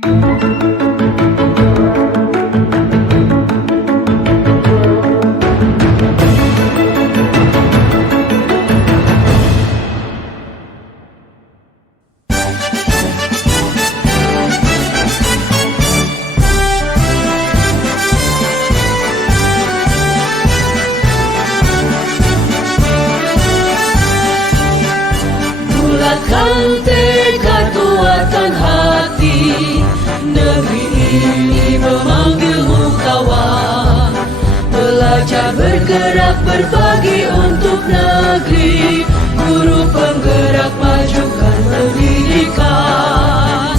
Bulatkan tekad kuatkan hati, negeri ini memanggilmu kawan. Belajar bergerak berbagi untuk negeri, guru penggerak majukan pendidikan.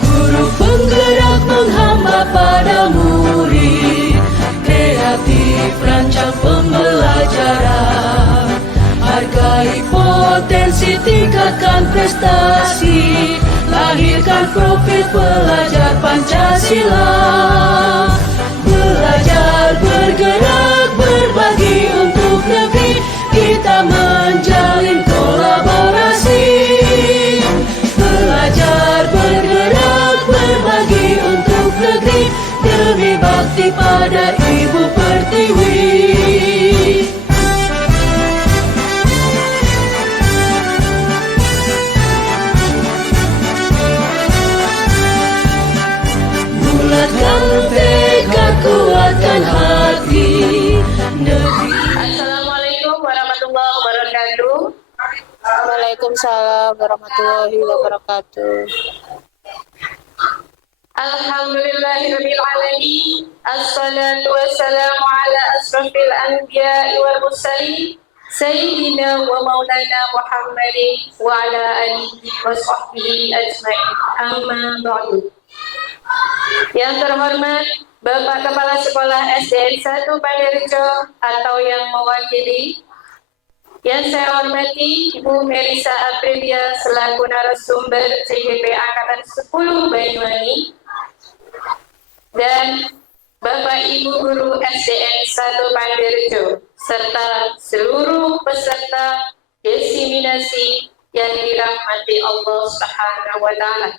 Guru penggerak menghamba pada murid, kreatif rancang pembelajaran. Hargai potensi, tingkatkan prestasi, lahirkan profil pelajar Pancasila. Belajar, bergerak, berbagi untuk negeri, kita menjalin kolaborasi. Belajar, bergerak, berbagi untuk negeri, demi bakti pada Ibu Pertiwi. Bulatkan tekad, kuatkan hati, negeri. Assalamualaikum warahmatullahi wabarakatuh. Waalaikumsalam warahmatullahi wabarakatuh. Alhamdulillahirabbil alamin. Assalatu wassalamu ala asrofil anbiya'i wal mursalin, Sayyidina wa maulana Muhammadin wa ala alihi wa sahbihi ajma'in. Amma ba'du. Yang terhormat Bapak Kepala Sekolah SDN 1 Pandarejo atau yang mewakili, yang saya hormati Ibu Melisa Aprilia selaku narasumber CGP Angkatan 10 Banyuwangi, dan Bapak Ibu Guru SDN 1 Pandarejo serta seluruh peserta diseminasi yang dirahmati Allah Subhanahu wa Ta'ala.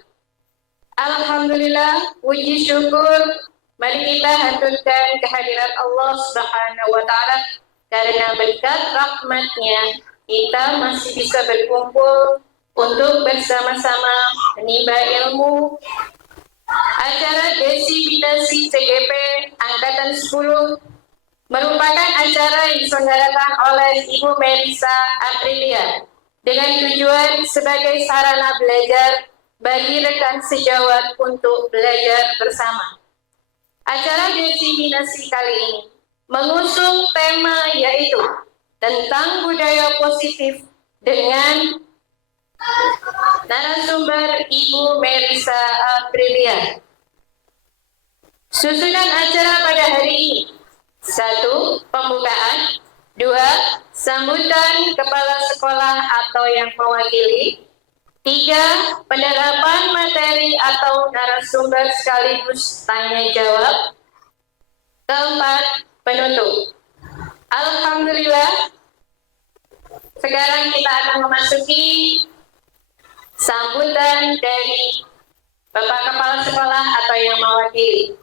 Alhamdulillah, puji syukur mari kita haturkan kehadirat Allah Subhanahu wa Ta'ala, karena berkat rahmatnya kita masih bisa berkumpul untuk bersama-sama menimba ilmu. Acara diseminasi CGP Angkatan 10 merupakan acara yang diselenggarakan oleh Ibu Melisa Aprilia dengan tujuan sebagai sarana belajar bagi rekan sejawat untuk belajar bersama. Acara diseminasi kali ini mengusung tema yaitu tentang budaya positif dengan narasumber Ibu Melisa Aprilia. Susunan acara pada hari ini: 1. Pembukaan. 2. Sambutan kepala sekolah atau yang mewakili. 3. Penerapan materi atau narasumber sekaligus tanya jawab. 4. Penutup. Alhamdulillah, sekarang kita akan memasuki sambutan dari Bapak Kepala Sekolah atau yang mewakili.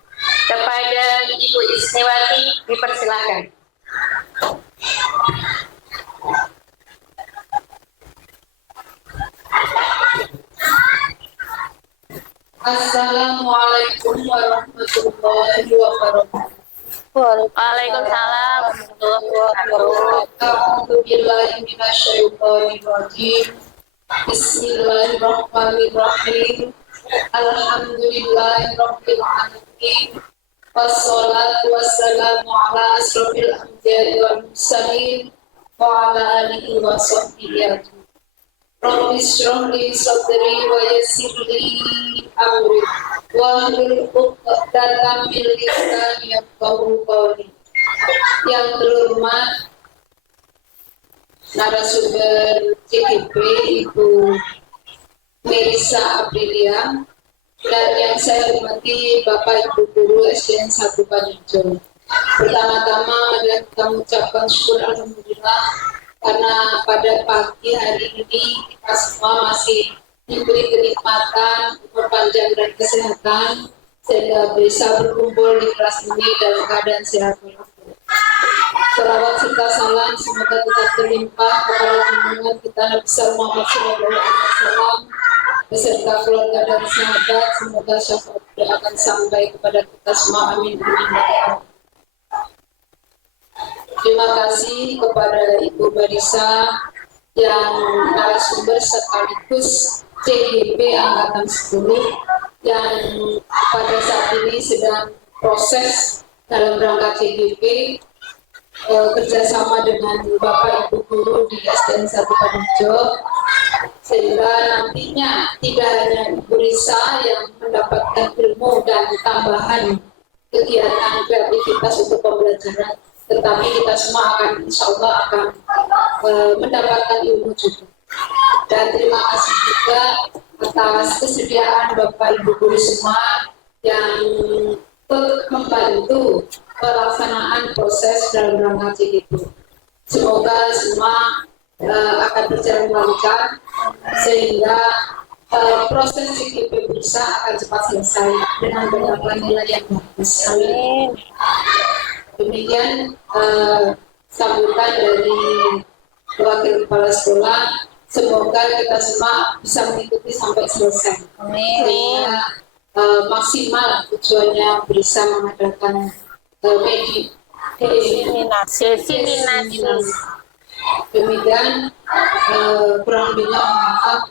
Kepada Ibu Isniwati dipersilakan. Assalamualaikum warahmatullahi wabarakatuh. Waalaikumsalam warahmatullahi wabarakatuh. A'udzubillahi minasyaitonir rajim. Bismillahirrahmanirrahim. Alhamdulillahirabbil alamin. Wassalatu wassalamu ala asrofil anbiya'i wal mursalin wa ala alihi wa sahbihi ajma'in. Rabbi shrah li sadri wa yassir li amri wahlul 'uqdatam min lisani yafqahu qawli. Yang terhormat narasumber CGP Ibu Melisa Aprilia, dan yang saya hormati Bapak Ibu Guru SDN 1 Pandarejo. Pertama-tama marilah kita mengucapkan syukur alhamdulillah karena pada pagi hari ini kita semua masih diberi kenikmatan, umur panjang dan kesehatan, sehingga bisa berkumpul di kelas ini dalam keadaan sehat walafiat. Salawat serta salam semoga tetap terlimpah kepada junjungan kita Nabi Muhammad SAW beserta keluarga dan sahabat. Semoga syafaat beliau akan sampai kepada kita semua. Amin. Terima kasih kepada Ibu Marisa yang narasumber sekaligus CGP Angkatan 10 yang pada saat ini sedang proses dalam rangka CGP kerjasama dengan Bapak Ibu Guru di SDN 1 Panijo, sehingga nantinya tidak hanya Ibu Risa yang mendapatkan ilmu dan tambahan kegiatan kreativitas untuk pembelajaran, tetapi kita semua akan insya Allah akan mendapatkan ilmu juga. Dan terima kasih juga atas kesediaan Bapak Ibu Guru semua yang membantu pelaksanaan proses dalam rangka CGP. Semoga semua akan berjalan lancar sehingga proses CGP Bursa akan cepat selesai dengan beberapa nilai yang bagus. Amin. Demikian sambutan dari Wakil Kepala Sekolah. Semoga kita semua bisa mengikuti sampai selesai. Amin. Sehingga maksimal tujuannya bisa mengadakan Diseminasi. Demikian kurang lebihnya maaf.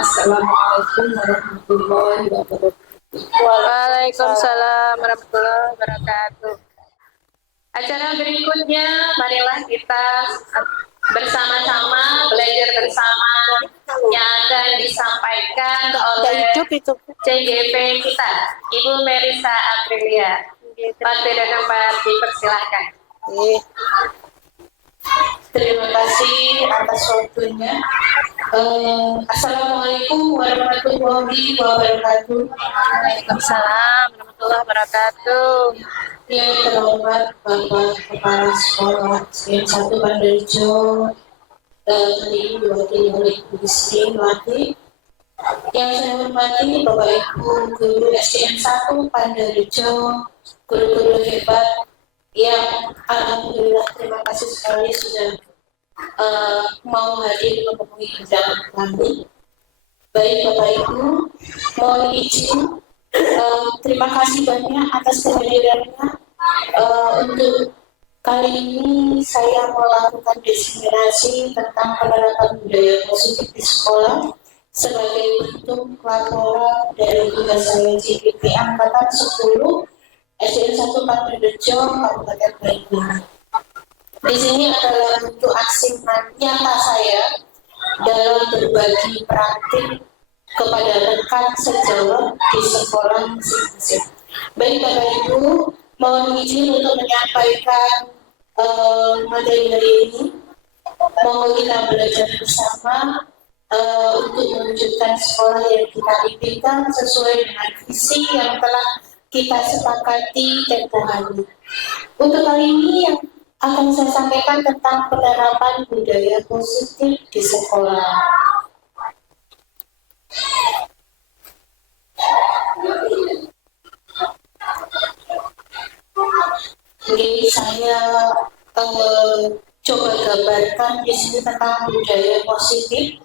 Assalamualaikum warahmatullahi wabarakatuh. Waalaikumsalam warahmatullahi wabarakatuh. Acara berikutnya, marilah kita bersama-sama belajar bersama yang akan disampaikan oleh CGP kita, Ibu Marisa Aprilia. Waktu dan tempat dipersilahkan. Terima kasih atas waktunya. Assalamualaikum warahmatullahi wabarakatuh. Waalaikumsalam warahmatullahi wabarakatuh. Yang terhormat Bapak Kepala Sekolah SDN 1 Pandorejo dan ini diwakili oleh Ibu Rizky Melati. Yang saya hormati Bapak Ibu Guru SDN 1 Pandorejo, guru-guru hebat yang alhamdulillah terima kasih sekali sudah mau hadir memenuhi undangan kami. Baik Bapak Ibu, mohon izin terima kasih banyak atas kehadirannya. Untuk kali ini saya melakukan diseminasi tentang penerapan budaya positif di sekolah sebagai bentuk laporan dari tugas saya CGP Angkatan 10 SDN 1 Pandorejo Kabupaten Banyuwangi. Di sini adalah bentuk aksi nyata saya dalam berbagi praktik kepada rekan sejawat di sekolah masing-masing. Baik Bapak Ibu, mohon izin untuk menyampaikan materi hari ini. Mohon kita belajar bersama untuk mewujudkan sekolah yang kita impikan sesuai dengan visi yang telah kita sepakati tempoh hari. Untuk kali ini yang akan saya sampaikan tentang penerapan budaya positif di sekolah. Jadi saya coba gambarkan di sini tentang budaya positif.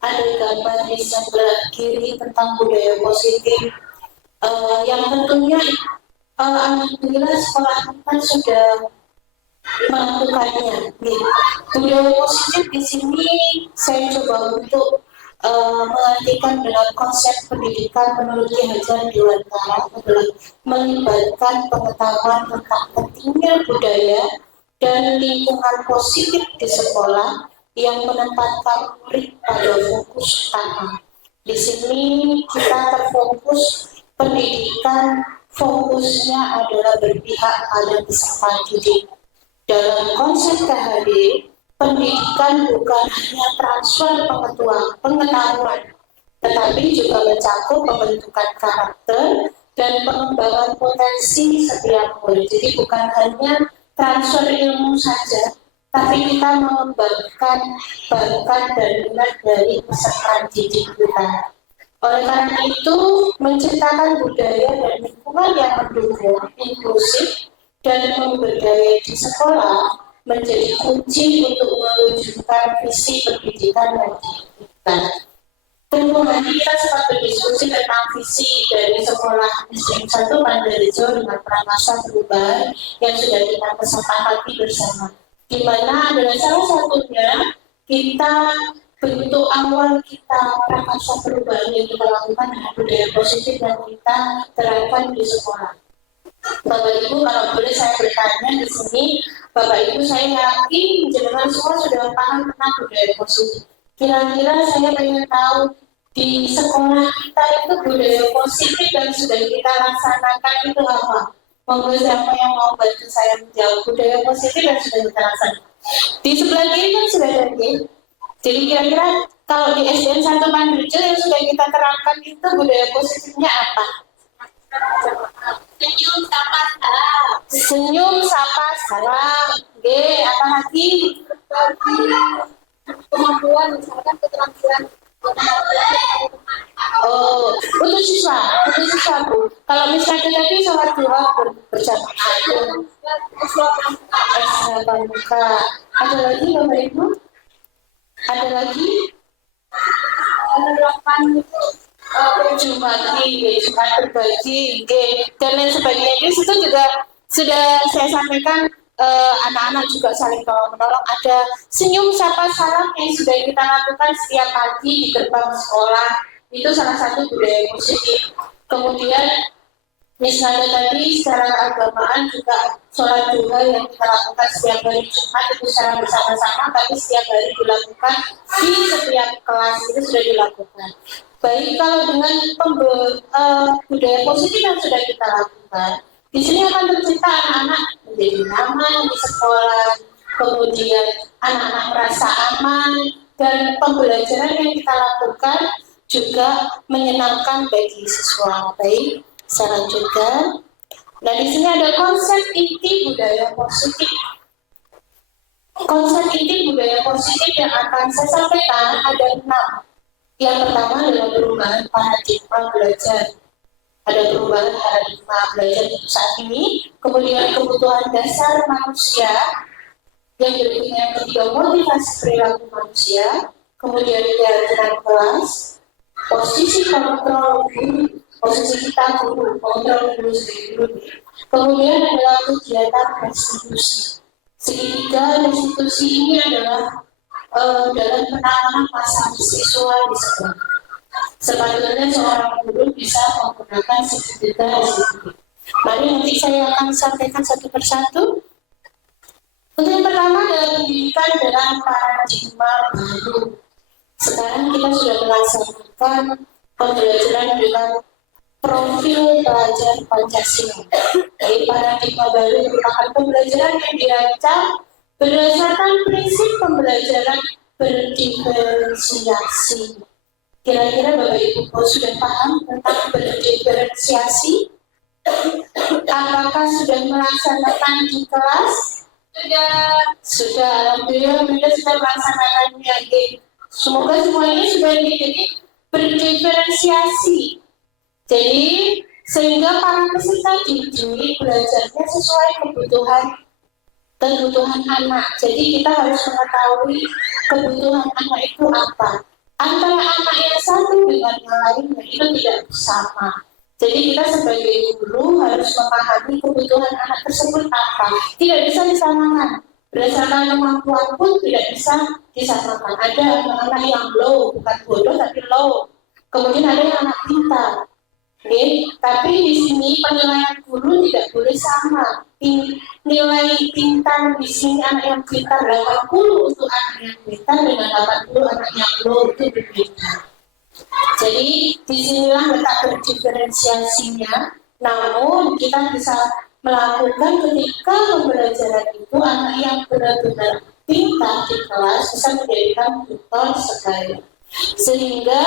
Ada gambar di sebelah kiri tentang budaya positif. Yang tentunya alhamdulillah sekolah kita sudah melakukannya. Budaya positif di sini saya coba untuk mengartikan dengan konsep pendidikan menurut Ki Hajar Dewantara adalah melibatkan pengetahuan tentang pentingnya budaya dan lingkungan positif di sekolah yang menempatkan murid pada fokus utama. Di sini kita terfokus pendidikan, fokusnya adalah berpihak pada peserta didik. Dalam konsep KHD, pendidikan bukan hanya transfer pengetahuan, tetapi juga mencakup pembentukan karakter dan pengembangan potensi setiap murid. Jadi bukan hanya transfer ilmu saja, tapi kita mengembangkan bakat dan minat dari peserta didik kita. Oleh karena itu, menciptakan budaya dan lingkungan yang mendukung, inklusif, dan memberdayai di sekolah menjadi kunci untuk mewujudkan visi pendidikan yang diinginkan. Tentu nanti kita sempat berdiskusi tentang visi dari sekolah SDN 1 Pandarejo dengan Pramasa Perubahan yang sudah kita kesepakati bersama. Di mana adalah salah satunya kita bentuk awal kita Pramasa Perubahan yang kita lakukan dengan budaya positif yang kita terapkan di sekolah. Bapak Ibu, kalau boleh saya bertanya di sini, Bapak Ibu, saya yakin jenengan semua sudah paham tentang budaya positif. Kira-kira saya ingin tahu di sekolah kita itu budaya positif dan sudah kita laksanakan itu apa? Monggo siapa yang mau bantu saya menjawab budaya positif dan sudah kita laksanakan. Di sebelah kiri kan sudah ada game. Jadi kira-kira kalau di SDN 1 Pandarejo yang sudah kita terapkan itu budaya positifnya apa? Senyum sapa salam. Senyum, sapa, salam. G, apa lagi? Kemampuan, misalkan keterampilan. Oh, untuk siswa Bu. Kalau misalnya tadi sholat duha berjamaah, muka. Ada lagi Bapak Ibu? Ada lagi? Menerapkan Jumat berbagi, dan lain sebagainya. Di situ juga sudah saya sampaikan, anak-anak juga saling tolong-menolong. Ada senyum sapa salam yang sudah kita lakukan setiap pagi di gerbang sekolah. Itu salah satu budaya positif. Kemudian misalnya tadi secara keagamaan juga sholat duha yang kita lakukan setiap hari Jumat itu secara bersama-sama, tapi setiap hari dilakukan di setiap kelas itu sudah dilakukan. Baik, kalau dengan budaya positif yang sudah kita lakukan, di sini akan tercipta anak-anak menjadi nyaman di sekolah, kemudian anak-anak merasa aman, dan pembelajaran yang kita lakukan juga menyenangkan bagi siswa. Baik, saya lanjutkan. Nah, di sini ada konsep inti budaya positif. Konsep inti budaya positif yang akan saya sampaikan ada 6. Yang pertama adalah perubahan paradigma belajar. Ada perubahan paradigma belajar saat ini. Kemudian kebutuhan dasar manusia. Yang berikutnya yang ketiga, motivasi perilaku manusia. Kemudian kegiatan kelas. Posisi kontrol guru. Posisi kita guru. Kontrol guru sebagai guru. Kemudian adalah kegiatan restitusi. Segitiga restitusi ini adalah dalam penanganan masalah siswa di sekolah. Sepatutnya seorang guru bisa menggunakan segitiga restitusi. Mari nanti saya akan sampaikan satu persatu. Untuk yang pertama adalah pendidikan dengan paradigma baru. Sekarang kita sudah melaksanakan pembelajaran dengan profil pelajar Pancasila. Jadi paradigma baru merupakan pembelajaran yang dirancang berdasarkan prinsip pembelajaran berdiferensiasi. Kira-kira Bapak Ibu sudah paham tentang berdiferensiasi? Apakah sudah melaksanakan di kelas? Sudah. Alhamdulillah sudah melaksanakannya. Semoga semuanya sudah jadi berdiferensiasi. Jadi sehingga para peserta didik belajarnya sesuai kebutuhan anak. Jadi kita harus mengetahui kebutuhan anak itu apa. Antara anak yang satu dengan yang lainnya itu tidak sama. Jadi kita sebagai guru harus memahami kebutuhan anak tersebut apa. Tidak bisa disamakan. Berdasarkan kemampuan pun tidak bisa disamakan. Ada anak yang low, bukan bodoh tapi low. Kemudian ada yang anak pintar. Okay. Tapi di sini penilaian guru tidak boleh sama. Nilai pintar di sini anak yang pintar 80 untuk anak yang pintar dengan 80 anak yang low itu berbeda. Jadi disinilah letak berdiferensiasinya. Namun kita bisa melakukan ketika pembelajaran itu anak yang benar-benar pintar di kelas bisa menjadikan tutor sekalian. Sehingga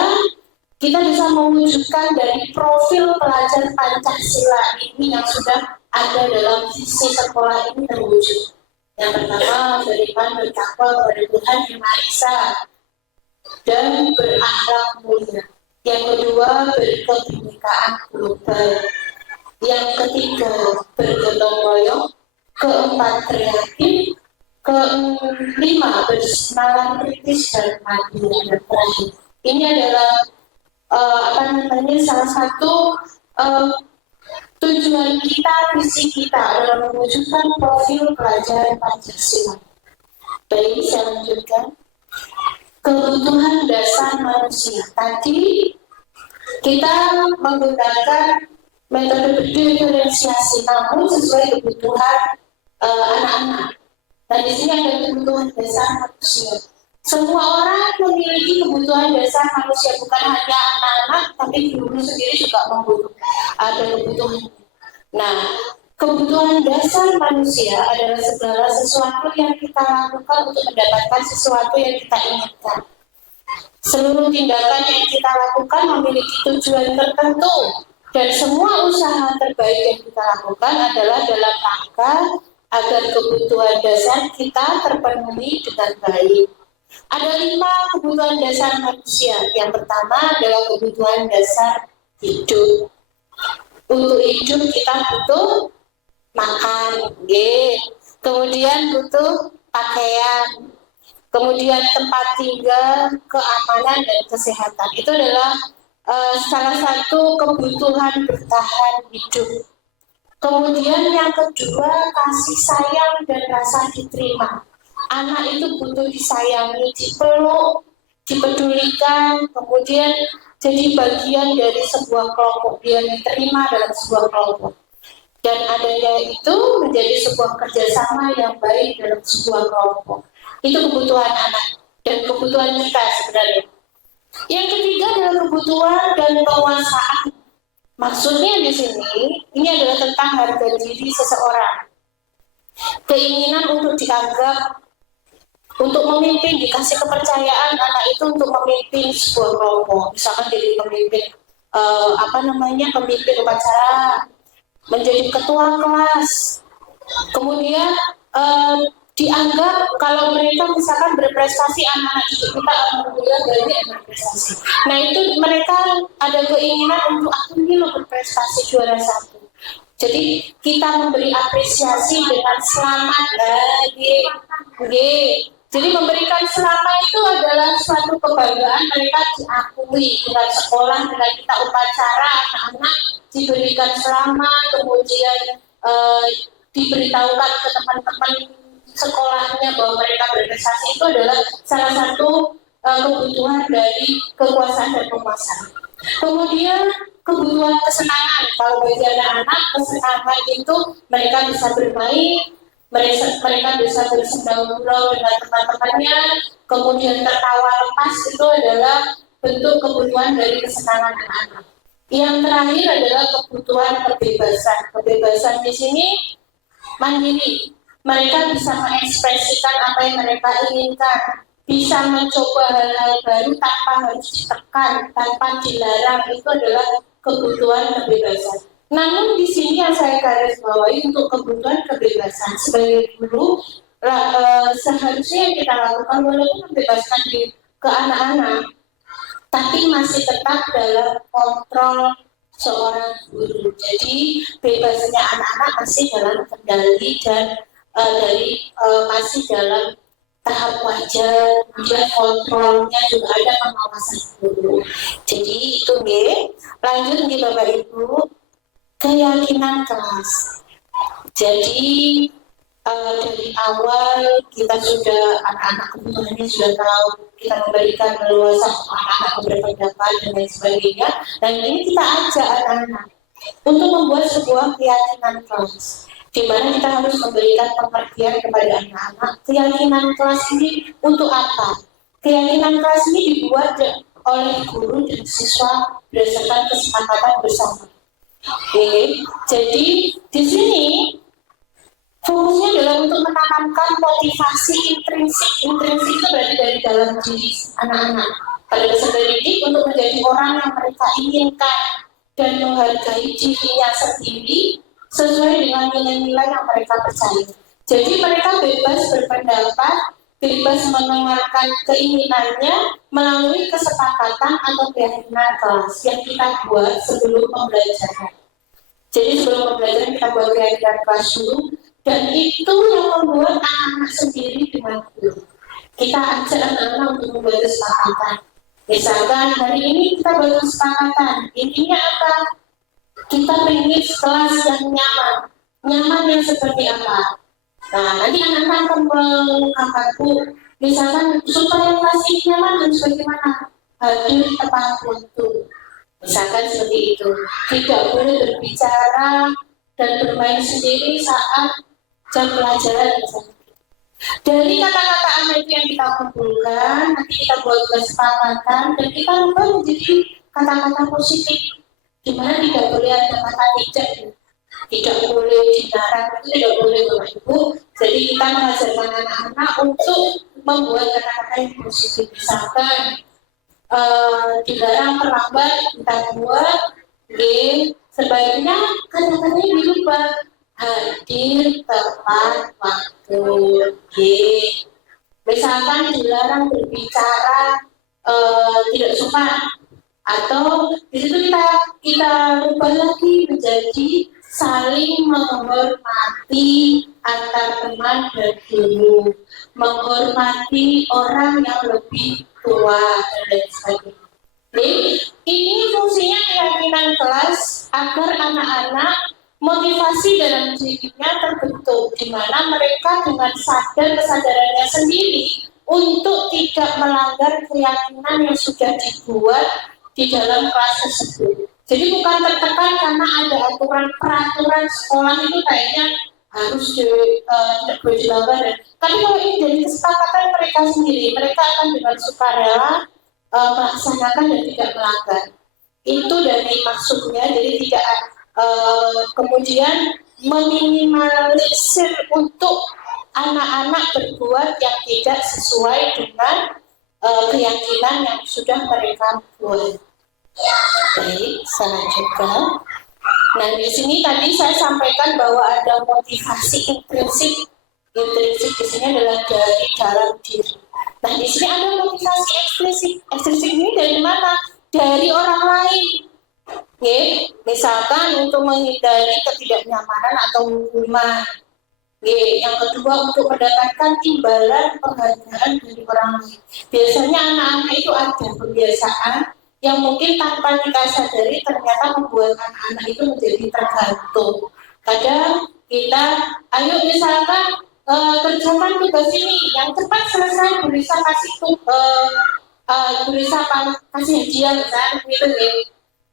kita bisa mewujudkan dari profil pelajar Pancasila ini yang sudah ada dalam visi sekolah ini terwujud. Yang pertama, beriman bertakwa kepada Tuhan yang Maha Esa dan berakhlak mulia. Yang kedua, berkebinekaan global. Yang ketiga, bergotong royong. Keempat, kreatif. Kelima, bersenalan kritis dan mandiri. Dan terakhir, ini adalah salah satu tujuan kita, visi kita dalam mewujudkan profil pelajar Pancasila. Baik, saya lanjutkan. Kebutuhan dasar manusia. Tadi kita menggunakan metode diferensiasi, namun sesuai kebutuhan anak-anak. Dan di sini ada kebutuhan dasar manusia. Semua orang memiliki kebutuhan dasar manusia, bukan hanya anak-anak, tapi guru sendiri juga ada kebutuhan. Nah, kebutuhan dasar manusia adalah segala sesuatu yang kita lakukan untuk mendapatkan sesuatu yang kita inginkan. Seluruh tindakan yang kita lakukan memiliki tujuan tertentu, dan semua usaha terbaik yang kita lakukan adalah dalam rangka agar kebutuhan dasar kita terpenuhi dengan baik. Ada 5 kebutuhan dasar manusia. Yang pertama adalah kebutuhan dasar hidup. Untuk hidup kita butuh makan, kemudian butuh pakaian, kemudian tempat tinggal, keamanan dan kesehatan. Itu adalah salah satu kebutuhan bertahan hidup. Kemudian yang kedua, kasih sayang dan rasa diterima. Anak itu butuh disayangi, dipeluk, dipedulikan, kemudian jadi bagian dari sebuah kelompok, dia diterima dalam sebuah kelompok. Dan adanya itu menjadi sebuah kerjasama yang baik dalam sebuah kelompok. Itu kebutuhan anak dan kebutuhan kita sebenarnya. Yang ketiga adalah kebutuhan dan penguasaan. Maksudnya di sini, ini adalah tentang harga diri seseorang. Keinginan untuk dianggap, untuk memimpin, dikasih kepercayaan anak itu untuk memimpin sebuah kelompok. Misalkan jadi pemimpin, pemimpin upacara, menjadi ketua kelas. Kemudian dianggap kalau mereka misalkan berprestasi, anak-anak itu kita alhamdulillah banyak yang berprestasi. Nah itu mereka ada keinginan untuk aku ini loh berprestasi juara 1. Jadi kita memberi apresiasi dengan selamat lagi. Jadi memberikan selamat itu adalah suatu kebanggaan, mereka diakui dengan sekolah, dengan kita upacara, anak-anak diberikan selamat, kemudian diberitahukan ke teman-teman sekolahnya bahwa mereka berprestasi. Itu adalah salah satu kebutuhan dari kekuasaan dan penguasaan. Kemudian kebutuhan kesenangan. Kalau bagi anak-anak, kesenangan itu mereka bisa bermain, mereka bisa bersendau-gurau dengan teman-temannya, kemudian tertawa lepas. Itu adalah bentuk kebutuhan dari kesenangan anak-anak. Yang terakhir adalah kebutuhan kebebasan. Kebebasan di sini mandiri. Mereka bisa mengekspresikan apa yang mereka inginkan, bisa mencoba hal-hal baru tanpa harus ditekan, tanpa dilarang. Itu adalah kebutuhan kebebasan. Namun di sini yang saya garis bawahi untuk kebutuhan kebebasan sebagai guru, seharusnya yang kita lakukan walaupun membebaskan ke anak-anak, tapi masih tetap dalam kontrol seorang guru. Jadi bebasnya anak-anak masih dalam kendali dan masih dalam tahap wajar, kemudian kontrolnya juga ada pengawasan guru. Jadi itu lanjut Bapak Ibu. Keyakinan kelas. Jadi dari awal kita sudah, anak-anak kebutuhannya sudah tahu, kita memberikan leluasa anak-anak berpendapat dan lain sebagainya. Dan ini kita ajak anak-anak untuk membuat sebuah keyakinan kelas, di mana kita harus memberikan pengertian kepada anak-anak. Keyakinan kelas ini untuk apa? Keyakinan kelas ini dibuat oleh guru dan siswa berdasarkan kesepakatan bersama. Jadi di sini fokusnya adalah untuk menanamkan motivasi intrinsik. Intrinsik itu berarti dari dalam diri anak-anak pada peserta didik untuk menjadi orang yang mereka inginkan dan menghargai dirinya sendiri sesuai dengan nilai-nilai yang mereka percaya. Jadi mereka bebas berpendapat, bebas mengeluarkan keinginannya melalui kesepakatan atau keyakinan kelas yang kita buat sebelum pembelajaran. Jadi sebelum pembelajaran kita buat keyakinan kelas dulu, dan itu yang membuat anak-anak sendiri dengan guru. Kita ajak anak-anak untuk membuat kesepakatan. Misalkan hari ini kita buat kesepakatan, intinya apa? Kita ingin kelas yang nyaman. Nyaman yang seperti apa? Nah, nanti anak-anak akan mengungkapkan, Bu, misalkan supaya kelas ini nyaman harus bagaimana? Hadir tepat waktu. Misalkan seperti itu. Tidak boleh berbicara dan bermain sendiri saat jam pelajaran. Dari kata-kata anak itu yang kita kumpulkan, nanti kita buat kesepakatan dan kita ubah menjadi kata-kata positif. Di mana tidak boleh ada kata tidak boleh dilarang, itu tidak boleh Bapak Ibu. Jadi kita mengajarkan anak-anak untuk membuat kata-kata yang positif. Misalkan dilarang terlambat, kita buat sebaiknya kata-katanya dirubah, hadir tepat waktu. Misalkan dilarang berbicara tidak sopan, atau di situ kita rubah lagi menjadi saling menghormati antar teman dan guru, menghormati orang yang lebih tua dan lain sebagainya. Jadi, ini fungsinya keyakinan kelas agar anak-anak motivasi dalam dirinya terbentuk, di mana mereka dengan sadar kesadarannya sendiri untuk tidak melanggar keyakinan yang sudah dibuat di dalam kelas tersebut. Jadi bukan tertekan karena ada peraturan sekolah itu kayaknya harus tidak boleh dilanggar. Tapi kalau ini dari kesepakatan mereka sendiri, mereka akan dengan sukarela melaksanakan dan tidak melanggar. Itu dari maksudnya, jadi tidak kemudian meminimalisir untuk anak-anak berbuat yang tidak sesuai dengan keyakinan yang sudah mereka buat. Baik, selanjutnya. Nah, di sini tadi saya sampaikan bahwa ada motivasi intrinsik. Intrinsik di sini adalah dari dalam diri. Nah, di sini ada motivasi ekstrisik. Ekstrisik ini dari mana? Dari orang lain. Misalkan untuk menghindari ketidaknyamanan atau hukuman. Yang kedua, untuk mendapatkan imbalan penghargaan dari orang lain. Biasanya anak-anak itu ada kebiasaan yang mungkin tanpa kita sadari ternyata membuat anak-anak itu menjadi tergantung. Kadang kita, ayo misalkan kerjakan tugas ini, yang cepat selesai, bisa kasih kasih hadiah, misalkan gitu ya.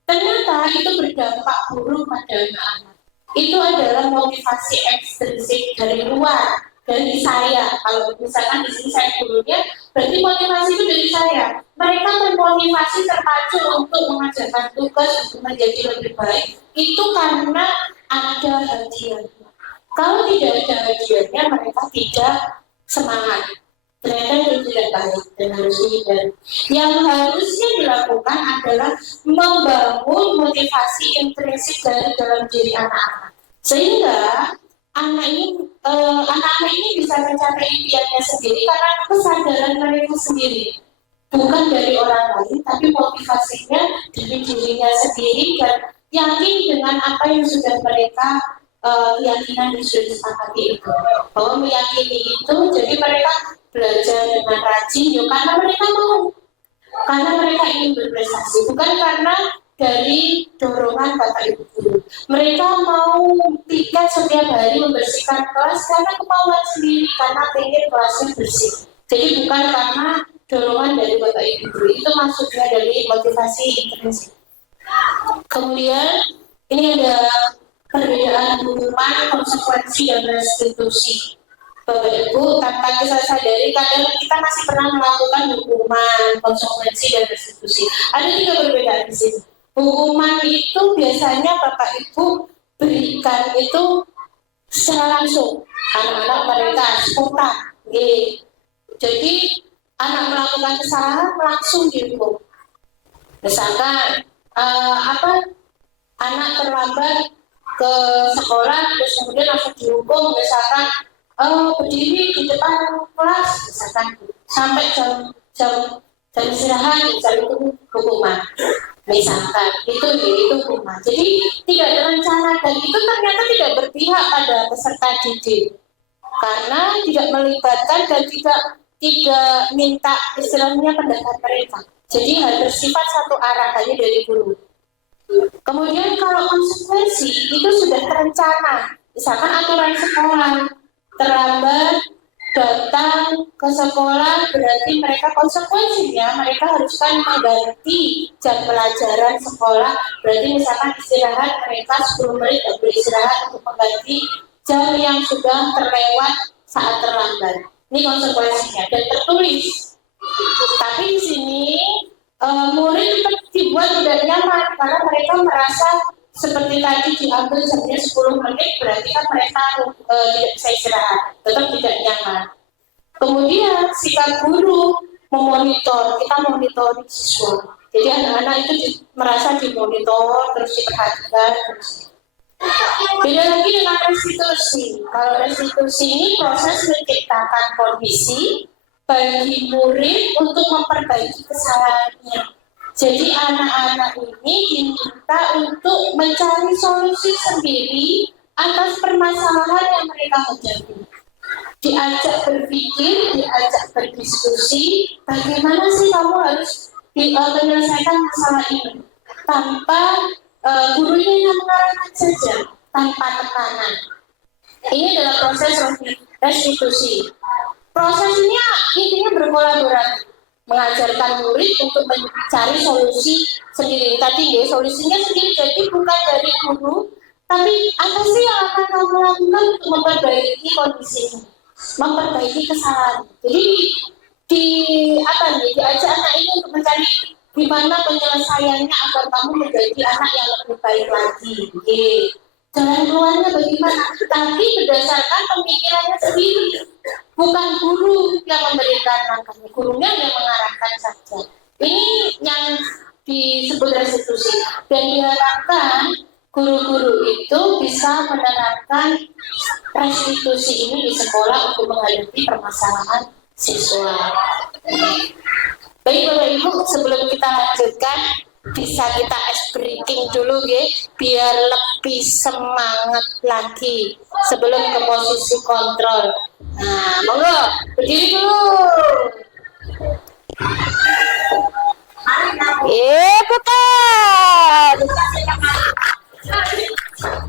Ternyata itu berdampak buruk pada anak-anak. Itu adalah motivasi ekstrinsik dari luar, dari saya. Kalau misalkan di sini saya gurunya, berarti motivasi itu dari saya. Mereka termotivasi terpacu untuk mengajarkan tugas untuk menjadi lebih baik. Itu karena ada hadiahnya. Kalau tidak ada hadiahnya, mereka tidak semangat. Ternyata itu tidak baik dan harus dihindari. Yang harusnya dilakukan adalah membangun motivasi intrinsik dari dalam diri anak-anak, sehingga anak-anak ini bisa mencapai impiannya sendiri karena kesadaran mereka sendiri, bukan dari orang lain, tapi motivasinya dari dirinya sendiri dan yakin dengan apa yang sudah mereka keyakinan yang sudah disepakati itu. Bahwa meyakini itu, jadi mereka belajar dengan rajin, karena mereka mau, karena mereka ingin berprestasi, bukan karena dari dorongan Bapak Ibu guru. Mereka mau piket setiap hari membersihkan kelas karena kemauan sendiri, karena ingin kelasnya bersih. Jadi bukan karena dorongan dari Bapak Ibu guru. Itu maksudnya dari motivasi intrinsik. Kemudian ini ada perbedaan hukuman, konsekuensi, dan restitusi. Bapak Ibu, tanpa kita sadari, kadang kita masih pernah melakukan hukuman, konsekuensi, dan restitusi. Ada 3 perbedaan di sini. Hukuman itu biasanya Bapak Ibu berikan itu secara langsung. Anak-anak mereka spontan. Jadi anak melakukan kesalahan langsung dihukum. Misalkan anak terlambat ke sekolah terus kemudian langsung dihukum, misalkan berdiri di depan kelas misalkan sampai jam istirahat misalnya itu hukuman misalkan itu hukuman. Jadi tidak terencana dan itu ternyata tidak berpihak pada peserta didik karena tidak melibatkan dan tidak minta istilahnya pendapat mereka. Jadi hal bersifat satu arah hanya dari guru. Kemudian kalau konsekuensi itu sudah terencana, misalkan aturan sekolah terlambat datang ke sekolah berarti mereka konsekuensinya mereka harus kan mengganti jam pelajaran sekolah, berarti misalkan istirahat mereka 10 menit beristirahat untuk mengganti jam yang sudah terlewat saat terlambat. Ini konsekuensinya dan tertulis. Tapi di sini murid tetap dibuat tidak nyaman karena mereka merasa seperti tadi diambil jamnya 10 menit berarti kan mereka tidak bisa istirahat, tetap tidak nyaman. Kemudian sikap guru memonitor, kita monitor siswa. Jadi anak-anak itu merasa dimonitor, terus diperhatikan. Beda lagi dengan restitusi. Kalau restitusi ini proses menciptakan kondisi bagi murid untuk memperbaiki kesalahannya. Jadi anak-anak ini diminta untuk mencari solusi sendiri atas permasalahan yang mereka hadapi. Diajak berpikir, diajak berdiskusi, bagaimana sih kamu harus menyelesaikan masalah ini tanpa gurunya yang mengarahkan saja, tanpa tekanan. Ini adalah proses restitusi. Proses ini intinya berkolaborasi, mengajarkan murid untuk mencari solusi sendiri. Tadi ya, solusinya sendiri, jadi bukan dari guru, tapi apa sih yang akan kamu lakukan untuk memperbaiki kondisi ini, memperbaiki kesalahan. Jadi diajak anak ini untuk mencari gimana penyelesaiannya agar kamu menjadi anak yang lebih baik lagi. Jalan keluarnya bagaimana? Tapi berdasarkan pemikirannya sendiri. Bukan guru yang memberikan langkahnya, gurunya yang mengarahkan saja. Ini yang disebut restitusi. Dan diharapkan guru-guru itu bisa menerapkan restitusi ini di sekolah untuk menghadapi permasalahan siswa. Baik Bapak Ibu, sebelum kita lanjutkan, bisa kita ice breaking dulu ya, biar lebih semangat lagi sebelum ke posisi kontrol. Nah, monggo berdiri dulu. Putar.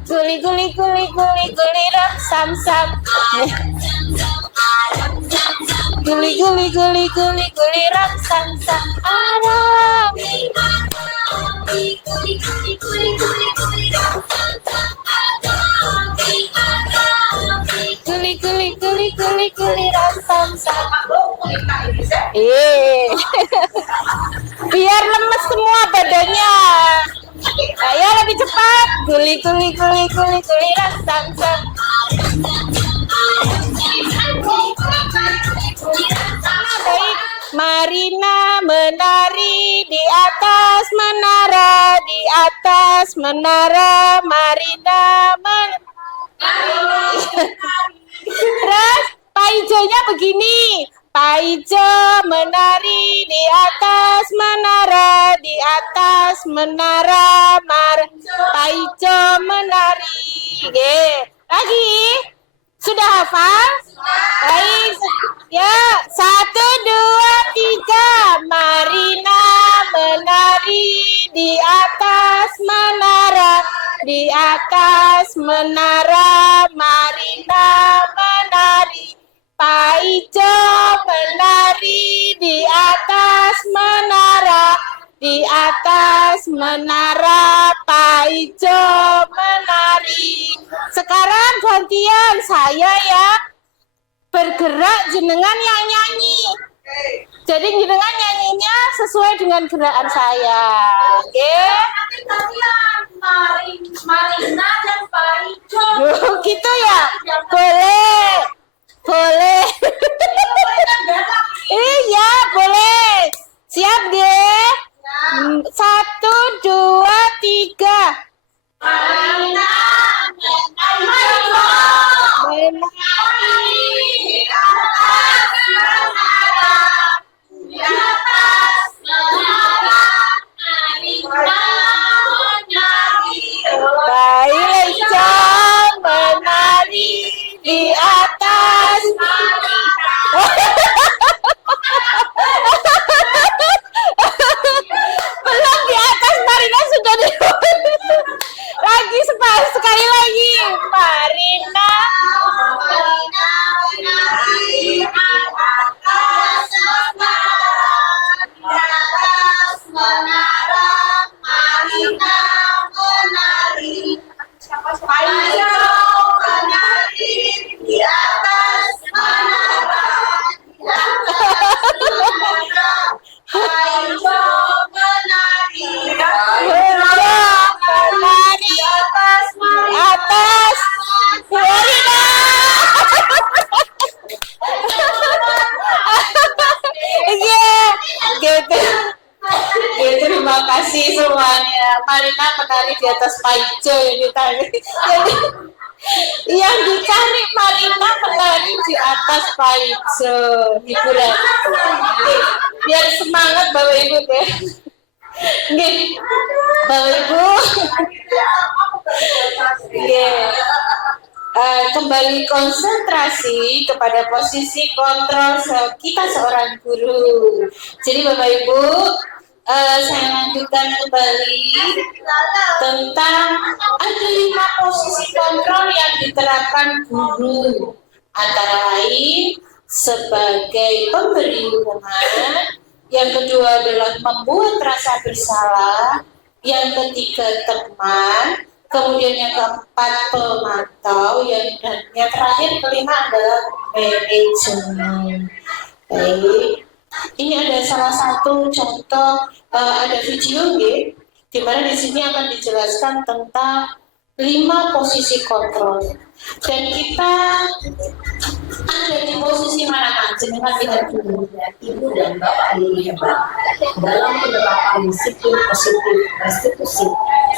Guli ram sam. Guli ram sam. Aram. Guli ram sam. Biar lemes semua badannya. Ayo lebih cepat. Guli ram sam. Baik, Marina menari di atas menara, Marina Terus Paijonya begini, Paijo menari di atas menara, Paijo menari. Lagi, sudah hafal? Baik, ya 1, 2, 3. Marina menari di atas menara, Marina menari, Paijo menari di atas menara, Paijo menari. Sekarang gantian saya ya, bergerak jenengan yang nyanyi. Jadi jenengan nyanyinya sesuai dengan gerakan saya. Oke? Marina dan Paijo. Gitu ya? Boleh. Iya, boleh. Siap deh. 1, 2, 3. Marina dan Paijo. Menari berlari di atas paijo yang ditanya. Jadi yang dicari Marina berlari di atas paijo hiburan. Oke, biar semangat Bapak Ibu deh. Nggih. Bapak Ibu. Kembali konsentrasi kepada posisi kontrol kita seorang guru. Jadi Bapak Ibu, saya lanjutkan kembali tentang ada 5 posisi kontrol yang diterapkan guru, antara lain sebagai pemberi hukuman, yang kedua adalah membuat rasa bersalah, yang ketiga teman, kemudian yang keempat pemantau, dan yang terakhir kelima adalah manajemen. Baik, ini ada salah satu contoh, ada video ya, di mana di sini akan dijelaskan tentang 5 posisi kontrol. Dan kita ada di posisi mana Kak? Jenengan lihat dulu. Ibu dan Bapak ini hebat dalam penerapan disiplin positif restitusi.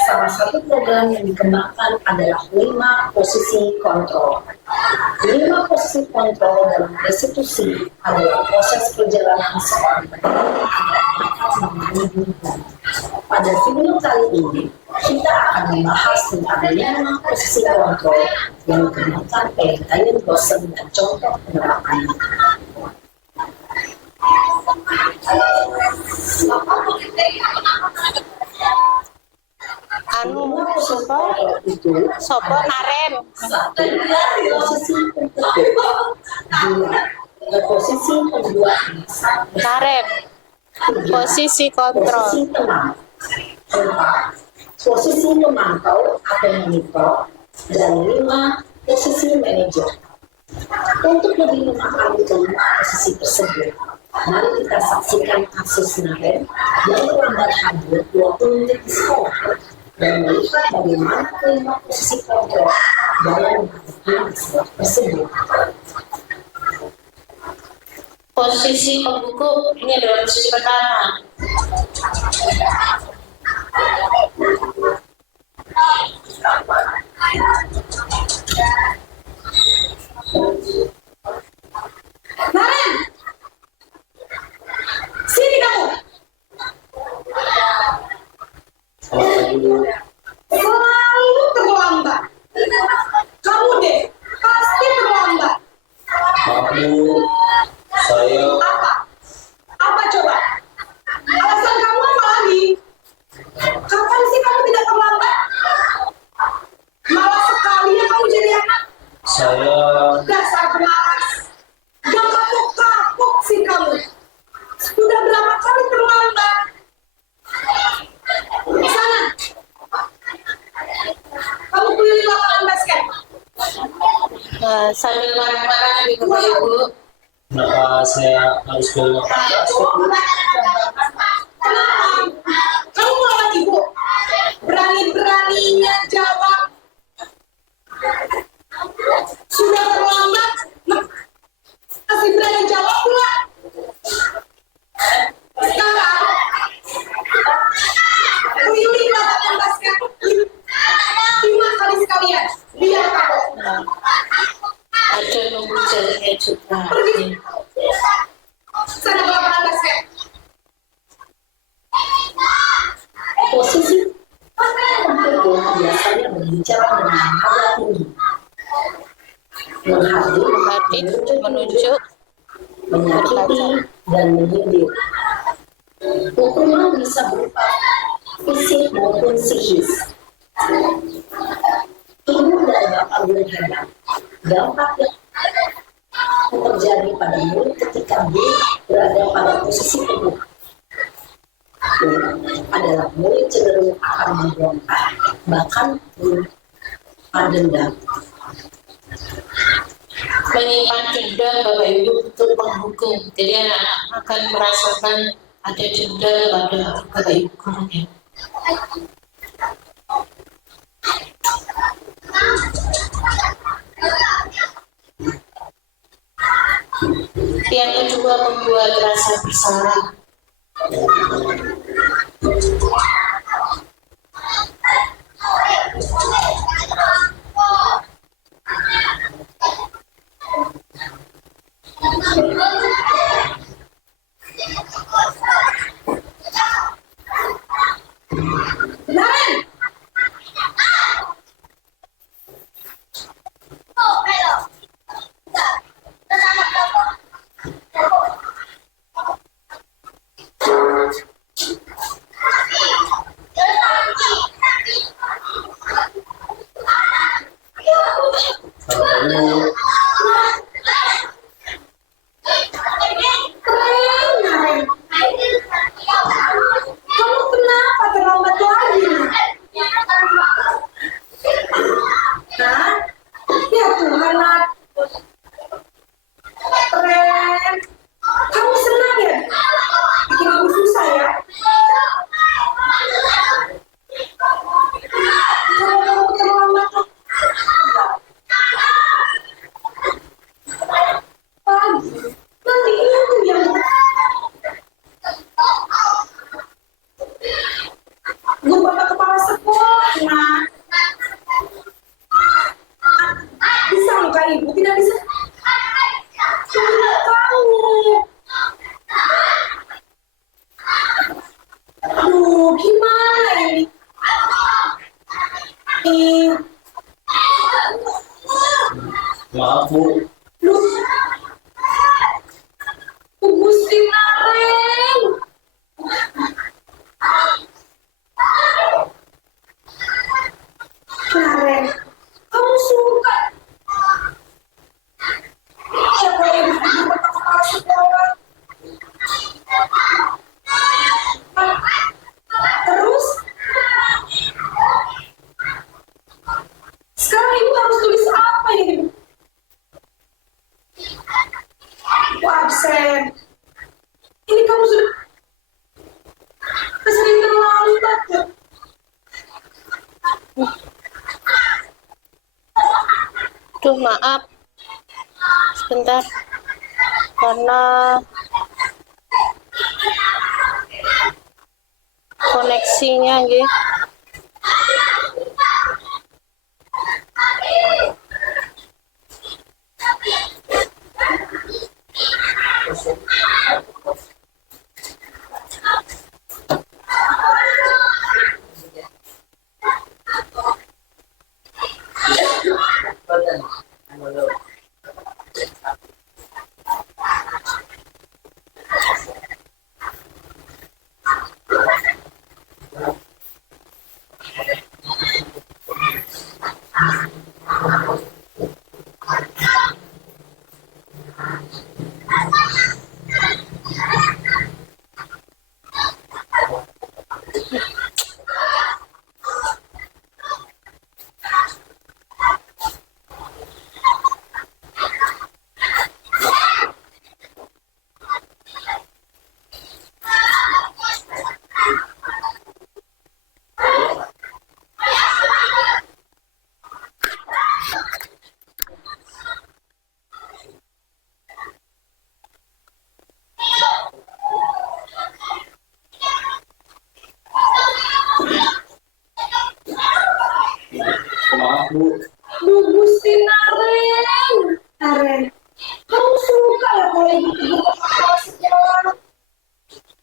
Salah satu program yang dikembangkan adalah 5 posisi kontrol. 5 posisi kontrol dalam restitusi adalah proses perjalanan seorang pendidik agar menghidupkan. Pada video kali ini, kita akan membahas tentang 5 posisi kontrol yang dikembangkan penelitian dosen dan contoh penerapannya. Sopo Naren. Posisi posisi kedua Naren. Posisi kontrol. Posisi tenang. 4. Posisi pemantau atau monitor. Dan 5. Posisi manajer. Untuk lebih memahami kelima posisi tersebut, mari kita saksikan kasus Naren yang terlambat hadir 20 menit di sekolah dan melihat bagaimana kelima posisi kontrol dalam menghadapi masalah tersebut. Posisi pembuku ini adalah posisi pertama. Naren, sini kamu. Selalu terlambat. Kamu deh, pasti terlambat. Maaf Bu, saya Apa? Apa coba? Alasan kamu apa lagi? Kapan sih kamu tidak terlambat? Malas sekali ya kamu jadi anak. saya Dasar pemalas. Gak kapok-kapok sih kamu. Sudah berapa kali terlambat? Sana. Kamu keliling lapangan basket. Sambil marah-marah nih Bapak Ibu. kenapa saya harus ke Kenapa? Kamu melawan ibu. Berani-beraninya jawab. Sudah terlambat. Masih berani jawab pula. Sekarang keliling lapangan basket 5 kali sekalian. Biar kapok. Ada nunggu jalannya juga. Pergi. Sana ke lapangan basket. Posisi pembuku biasanya berbicara dengan nada tinggi, Menghadap, menunjuk, menyakiti, dan menyindir. Hukuman bisa berupa fisik maupun psikis. Ibu dan bapak guru hebat. Dampak yang terjadi pada murid ketika B berada pada posisi pembuku adalah murid cenderung akan memberontak, bahkan dendam. menyimpan dendam Bapak Ibu untuk menghukum. Jadi anak-anak akan merasakan ada dendam pada Bapak Ibu gurunya. Yang kedua, membuat rasa bersalah. Ih, Maaf Bu, lu Gusti Nareng. Nareng, kamu suka siapa yang bikin kepala sekolah? Terus sekarang ibu harus tulis apa ini? Aku absen. Ini kamu sudah sering terlambat ya? Duh, maaf. Sebentar. Karena koneksinya gitu. maaf Bu. Gusti Nareng. Nareng, kamu suka ya kalau ibu tidur ke kepala sekolah?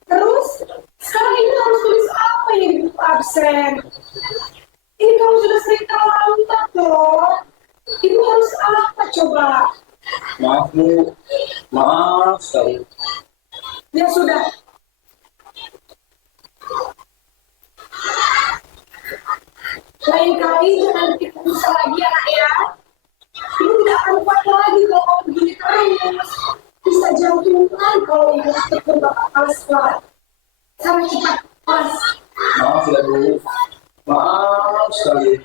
Terus sekarang ibu harus tulis apa ini di buku absen? Ini kamu sudah sering terlambat loh. Ibu harus apa coba? Maaf Bu, maaf sekali. Ya sudah. Lain kali jangan bikin pulsa lagi anak ya. Ibu tidak akan kuat lagi kalau kamu begini terus. Bisa jantungan kalau ibu ketemu bapak kepala sekolah. Sama cepat, pas. Maaf ya Bu, maaf sekali.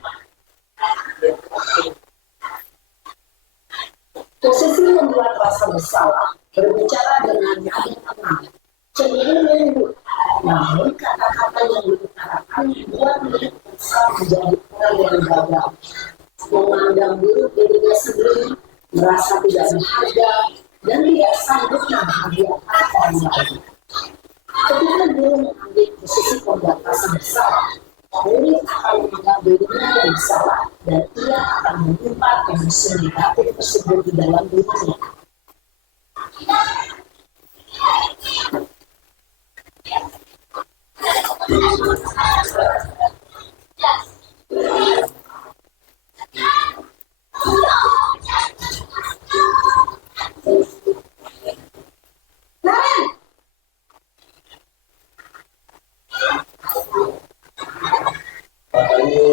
Posisi membuat rasa bersalah, berbicara dengan nada tenang, cenderung lembut. Namun kata-kata yang diutarakan membuat milik Elsa menjadi orang yang gagal. Memandang buruk dirinya sendiri, merasa tidak berharga, dan tidak sanggup membahagiakan orang lain. Ketika guru mengambil posisi membuat rasa bersalah, murid akan menganggap dirinya yang bersalah dan ia akan menyimpan emosi negatif tersebut di dalam dirinya. Nareng, Makanya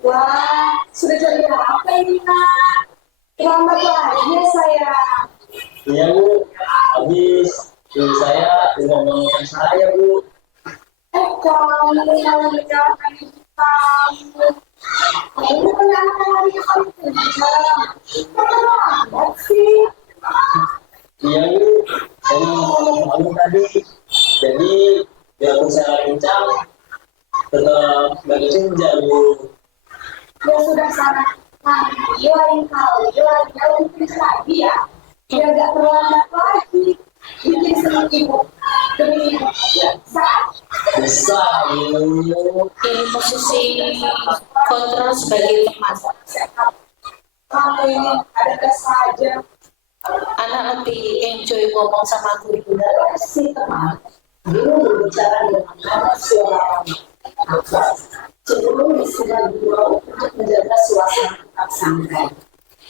wah, sudah jam berapa ini nak? Terlambat lagi ya saya. iya Bu, habis ibu saya ngomongin saya Bu. Kamu malah menjawabkan ibu kamu. Kamu kenapa lagi kamu kerja? Terlambat sih. Iya Bu, saya malu tadi. Jadi biarpun saya kencang, tetap gak kencang Bu. Ya sudah sana. Nanti lain kali jalan terus lagi ya. Biar gak terlambat lagi. Bikin senang ibu. Demi ibu. Ya, saat Bisa Bu. Ini posisi kontrol sebagai teman. kamu ini ada saja. Anak lebih enjoy ngomong sama guru. Si teman, guru berbicara dengan nada suara ramah. Cenderung disini dengan guru untuk menjaga suasana tetap santai.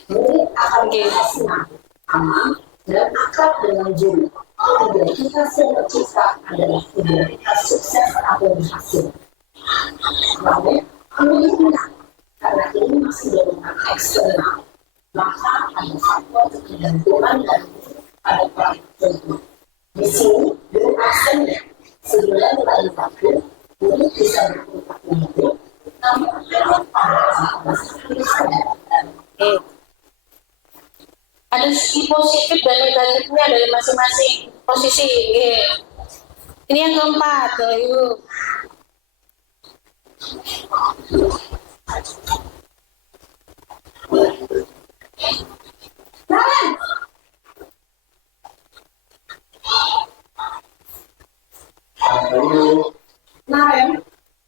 Murid akan merasa senang, aman, dan akrab dengan guru. Identitas yang tercipta adalah identitas sukses atau berhasil. Namun, murid menang karena ini masih dorongan eksternal. Maka ada faktor ketergantungan dan pada peran tertentu. Di sini, guru absennya sebenarnya lain waktu, murid bisa berkontak dengan guru, namun pada saat Ada segi positif dan negatifnya dari masing-masing posisi. Ini yang keempat, yuk. Lalu Naren,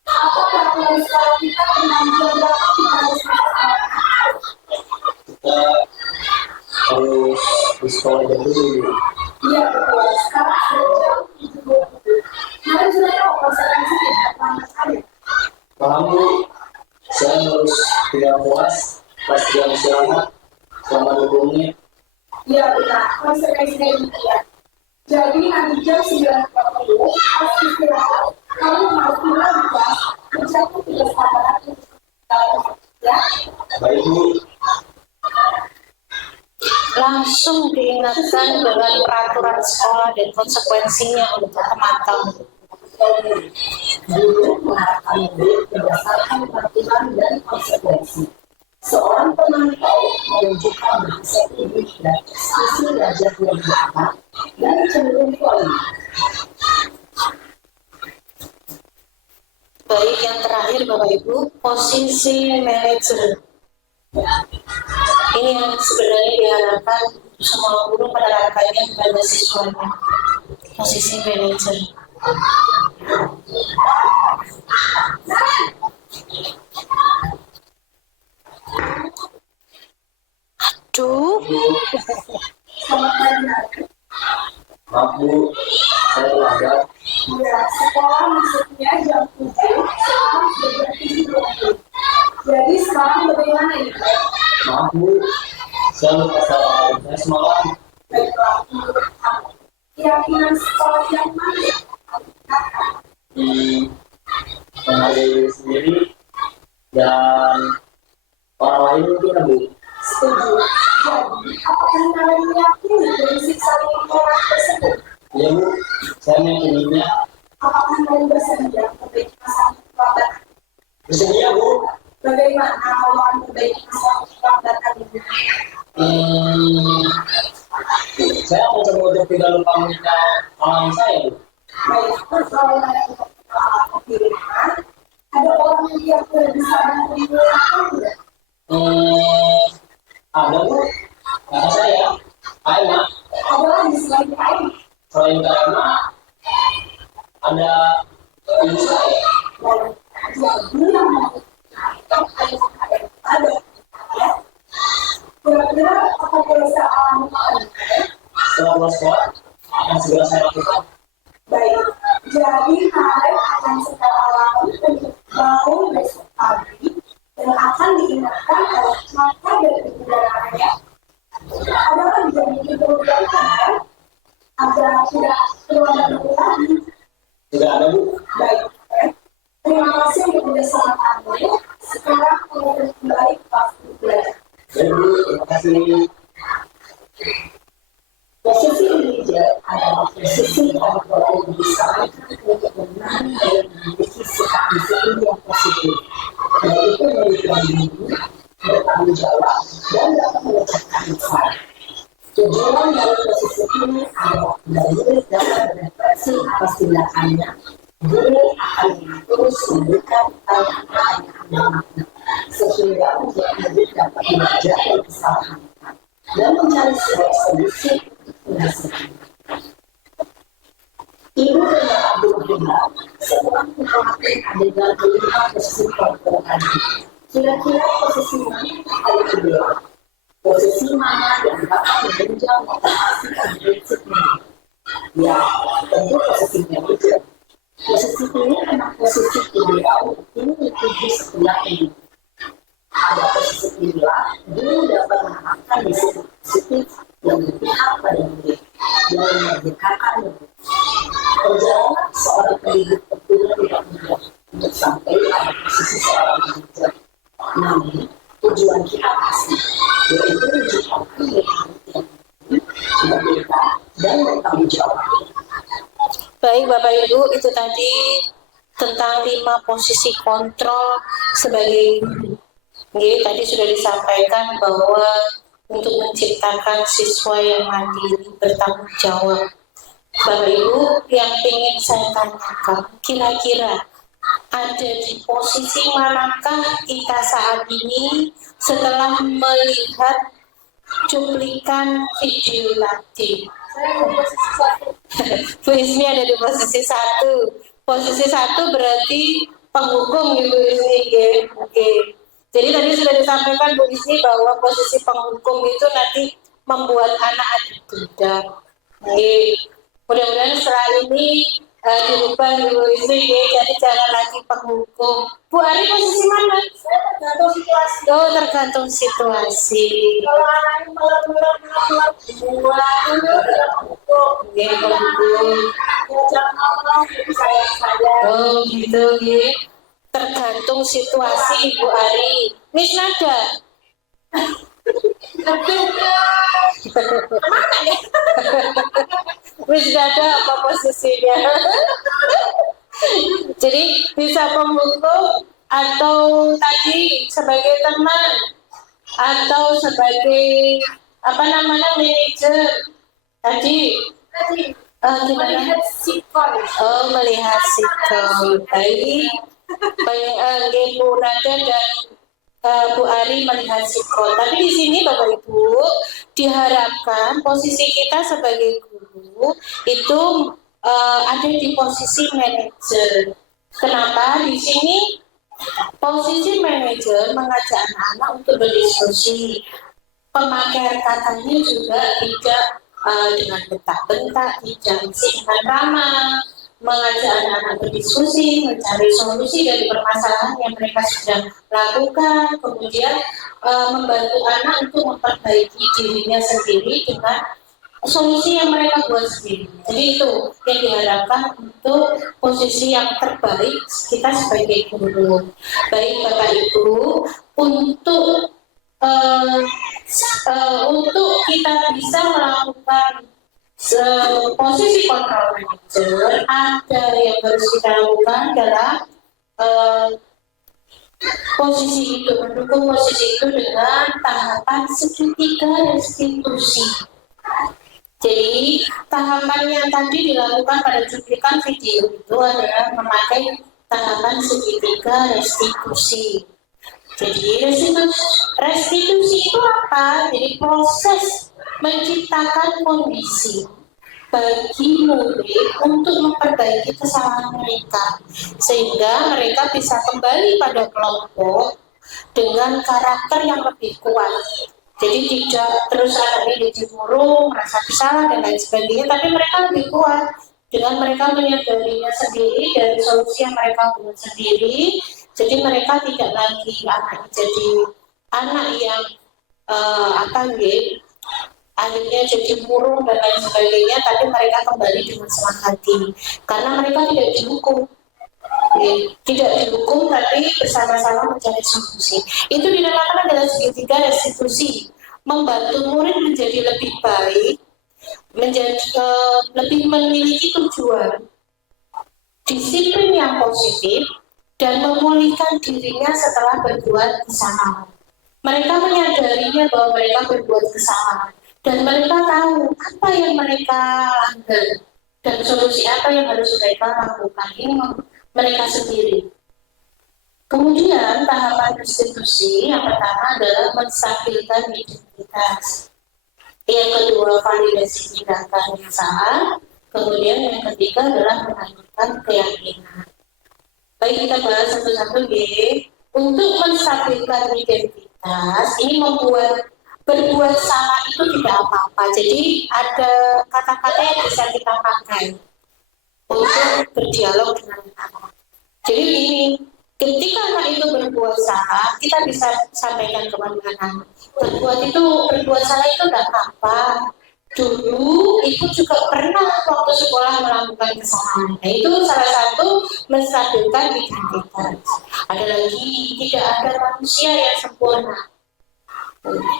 apa peraturan sekolah kita tentang jam berapa kita harus berangkat? kita harus di sekolah dulu. Iya betul, sekarang sudah jam 7.20. Naren sudah tahu konsekuensinya apa saja? Paham Bu? Saya harus tidak puas pas jam istirahat selama 20 menit. Iya benar, konsekuensinya demikian. Jadi nanti jam 9.40 pas istirahat, kamu harus pulang di kelas, mencapai 3 sahabat ya. Baik Bu. Langsung diingatkan dengan peraturan sekolah dan konsekuensinya untuk pemantau. Guru mengarahkan murid berdasarkan peraturan dan konsekuensi. Seorang pemantau menunjukkan bahasa tubuh dan ekspresi wajah yang diangkat dan cenderung poin. Baik, yang terakhir Bapak Ibu, posisi manajer. Ini yang sebenarnya diharapkan semua guru menerapkannya kepada siswanya. Posisi manajer. Aduh. Selamat pagi Naren. Maaf Bu, saya belajar. Ya, sekolah masuknya jam 7, sekarang sudah jam 7.20. Jadi sekarang bagaimana ini? Maaf Bu, saya lupa salah saya semalam. Baiklah, menurut kamu, keyakinan sekolah yang mana? Mengenai diri sendiri dan orang lain mungkin Bu. Setuju. Jadi, apakah Naren meyakini prinsip saling menolak tersebut? Ya Bu, saya meyakininya. Apakah Naren bersedia memperbaiki masalah kekeluargaan? Bersedia Bu. Bagaimana kalau memperbaiki masalah kekeluargaan ini? Saya mau coba untuk tidak lupa menikah orang saya Bu. Baik, kalau Naren pilihan, ada orang yang tidak bisa bantu melakukan tidak? Ada Bu, kata saya. Aima, Ada lagi selain lain. selain Aima, ada ibu saya. Dan jadi yang membutuhkan ada. Ya. Kira-kira apa biasa alami? Setelah pulang sekolah, akan segera saya lakukan. Baik, jadi Naren akan segera alami untuk bangun besok pagi dan akan diingatkan oleh mata dari ibu dan anaknya. Ada lagi yang ingin berubah kan? Agar tidak keluar dari lagi. Tidak ada Bu. Baik, terima kasih untuk kerjasama Anda. Sekarang kita kembali ke kelas belajar. Baik Bu, terima kasih. Posisi manajer adalah posisi kontrol yang disarankan untuk menahan dan memiliki sikap disiplin yang positif, yaitu memiliki diri, bertanggung jawab, dan dapat memecahkan masalah. Tujuan dari posisi ini adalah agar murid dapat berefleksi atas tindakannya. Guru akan terus memberikan pertanyaan yang bermakna, sehingga membuat murid dapat belajar dari kesalahannya dan mencari sebuah solusi untuk menyelesaikan. Ibu dan Bapak Guru bilang, setelah mengamati adegan kelima posisi kontrol tadi, kira-kira posisi mana yang paling ideal? Posisi mana yang dapat menunjang motivasi dan prinsip ini? Ya, tentu posisi manajer. Posisi ini memang posisi beliau ini tujuh sebelah ini. Ada posisi inilah dia dapat menempatkan di positif yang berpihak pada diri, yang merdekakan diri. Perjalanan seorang pendidik tentunya tidak mudah untuk sampai pada posisi seorang manajer. Namun tujuan kita pasti, yaitu menciptakan yang merdeka dan bertanggung jawab. Baik Bapak Ibu, itu tadi tentang 5 posisi kontrol sebagai guru. Tadi sudah disampaikan bahwa untuk menciptakan siswa yang mandiri bertanggung jawab. Bapak Ibu, yang ingin saya tanyakan, kira-kira ada di posisi manakah kita saat ini setelah melihat cuplikan video tadi? Bu Ismi ada di posisi 1. Posisi 1 berarti penghukum Bu Ismi. Oke. Jadi tadi sudah disampaikan Bu Ismi bahwa posisi penghukum itu nanti membuat anak adu dendam. Mudah-mudahan setelah ini dirubah Bu Ismi, jadi jangan lagi penghukum. Bu Ari posisi mana? Tergantung situasi. Oh, tergantung situasi. Kalau anaknya malam-malam jangan ngomong, jadi saya. Oh gitu ya. Tergantung situasi Bu Ari. Miss Nada. Mana ya? Miss Nada apa posisinya? Jadi bisa pemukul atau tadi sebagai teman atau sebagai apa namanya manajer tadi gimana? Melihat sikon. Oh, melihat sikon. Baik. Baik, Bu Nada dan Bu Ari melihat sikon. Tapi di sini Bapak Ibu diharapkan posisi kita sebagai guru itu ada di posisi manajer. Kenapa? Di sini posisi manajer mengajak anak-anak untuk berdiskusi. Pemakaian katanya juga tidak dengan bentak-bentak, tidak dengan ramah, mengajak anak-anak berdiskusi, mencari solusi dari permasalahan yang mereka sedang lakukan, kemudian membantu anak untuk memperbaiki dirinya sendiri dengan solusi yang mereka buat sendiri. Jadi itu yang diharapkan untuk posisi yang terbaik kita sebagai guru. Baik Bapak Ibu, untuk kita bisa melakukan posisi kontrol manager, ada yang harus kita lakukan adalah posisi itu, mendukung posisi itu dengan tahapan segitiga restitusi. Jadi tahapan yang tadi dilakukan pada cuplikan video itu adalah memakai tahapan segitiga restitusi. Jadi restitusi itu apa? Jadi proses menciptakan kondisi bagi murid untuk memperbaiki kesalahan mereka sehingga mereka bisa kembali pada kelompok dengan karakter yang lebih kuat. Jadi tidak terus anaknya dicemburu, merasa bersalah dan lain sebagainya, tapi mereka lebih kuat dengan mereka menyadarinya sendiri dari solusi yang mereka buat sendiri. Jadi mereka tidak lagi jadi anak yang akhirnya jadi murung dan lain sebagainya, tapi mereka kembali dengan senang hati karena mereka tidak dihukum. Tidak dihukum tapi bersama-sama mencari solusi. Itu dinamakan adalah segitiga restitusi, membantu murid menjadi lebih baik, menjadi lebih memiliki tujuan, disiplin yang positif, dan memulihkan dirinya setelah berbuat kesalahan. Mereka menyadarinya bahwa mereka berbuat kesalahan dan mereka tahu apa yang mereka langgar dan solusi apa yang harus mereka lakukan. Ini mereka sendiri. Kemudian tahapan restitusi yang pertama adalah menstabilkan identitas. Yang kedua validasi tindakan yang salah. Kemudian yang ketiga adalah menanamkan keyakinan. Baik, kita bahas satu-satu ya. Untuk menstabilkan identitas, ini berbuat salah itu tidak apa-apa. Jadi ada kata-kata yang bisa kita pakai. untuk berdialog dengan anak. Jadi ini, ketika anak itu berbuat salah, kita bisa sampaikan kepada anak. Berbuat salah itu tidak apa-apa. Dulu ibu juga pernah waktu sekolah melakukan kesalahan. Nah, itu salah satu menstabilkan identitas. Ada lagi, tidak ada manusia yang sempurna.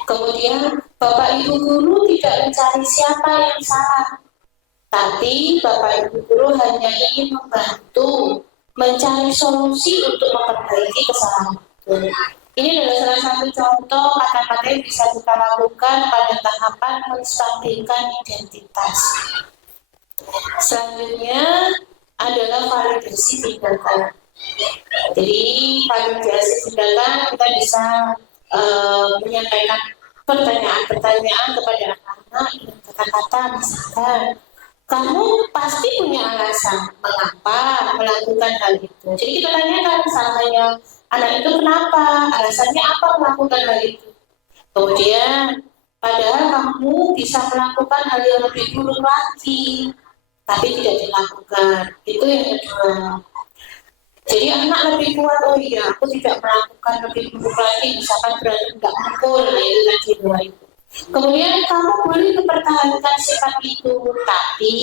Kemudian Bapak Ibu guru tidak mencari siapa yang salah, tapi Bapak Ibu guru hanya ingin membantu mencari solusi untuk memperbaiki kesalahan itu. Ini adalah salah satu contoh kata-kata yang bisa kita lakukan pada tahapan menstabilkan identitas. Selanjutnya adalah validasi tindakan. Jadi validasi tindakan kita bisa menyampaikan pertanyaan-pertanyaan kepada anak-anak dengan kata-kata, misalkan kamu pasti punya alasan mengapa melakukan hal itu. Jadi kita tanyakan misalnya anak itu kenapa, alasannya apa melakukan hal itu. Kemudian padahal kamu bisa melakukan hal yang lebih buruk lagi, tapi tidak dilakukan. Itu yang kedua. Jadi anak lebih kuat, oh iya aku tidak melakukan lebih buruk lagi, misalkan berarti tidak mukul, nah itu tadi dua itu. Kemudian kamu boleh mempertahankan sikap itu, tapi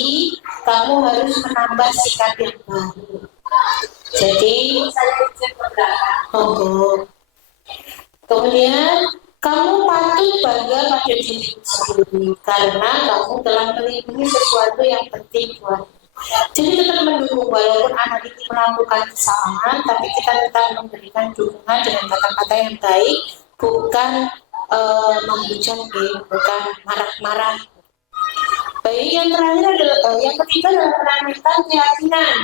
kamu harus menambah sikap yang baru. Jadi kemudian kamu patut bangga pada diri sendiri karena kamu telah melindungi sesuatu yang penting buat. Jadi tetap mendukung walaupun anak itu melakukan kesalahan, tapi kita tetap memberikan dukungan dengan kata-kata yang baik, bukan menghujat, bukan marah-marah. Baik, yang terakhir adalah yang ketiga adalah menanamkan keyakinan.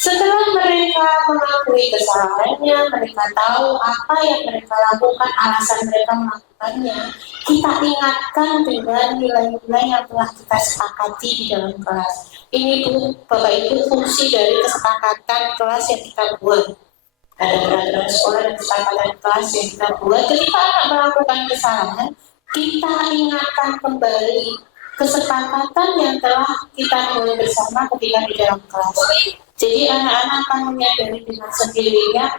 Setelah mereka mengakui kesalahannya, mereka tahu apa yang mereka lakukan, alasan mereka melakukannya. Kita ingatkan dengan nilai-nilai yang telah kita sepakati di dalam kelas. Ini Bapak Ibu fungsi dari kesepakatan kelas yang kita buat. Ada peraturan sekolah dan kesepakatan kelas yang kita buat. Ketika anak melakukan kesalahan, kita ingatkan kembali kesepakatan yang telah kita buat bersama ketika di dalam kelas. Jadi anak-anak akan menyadari dengan sendirinya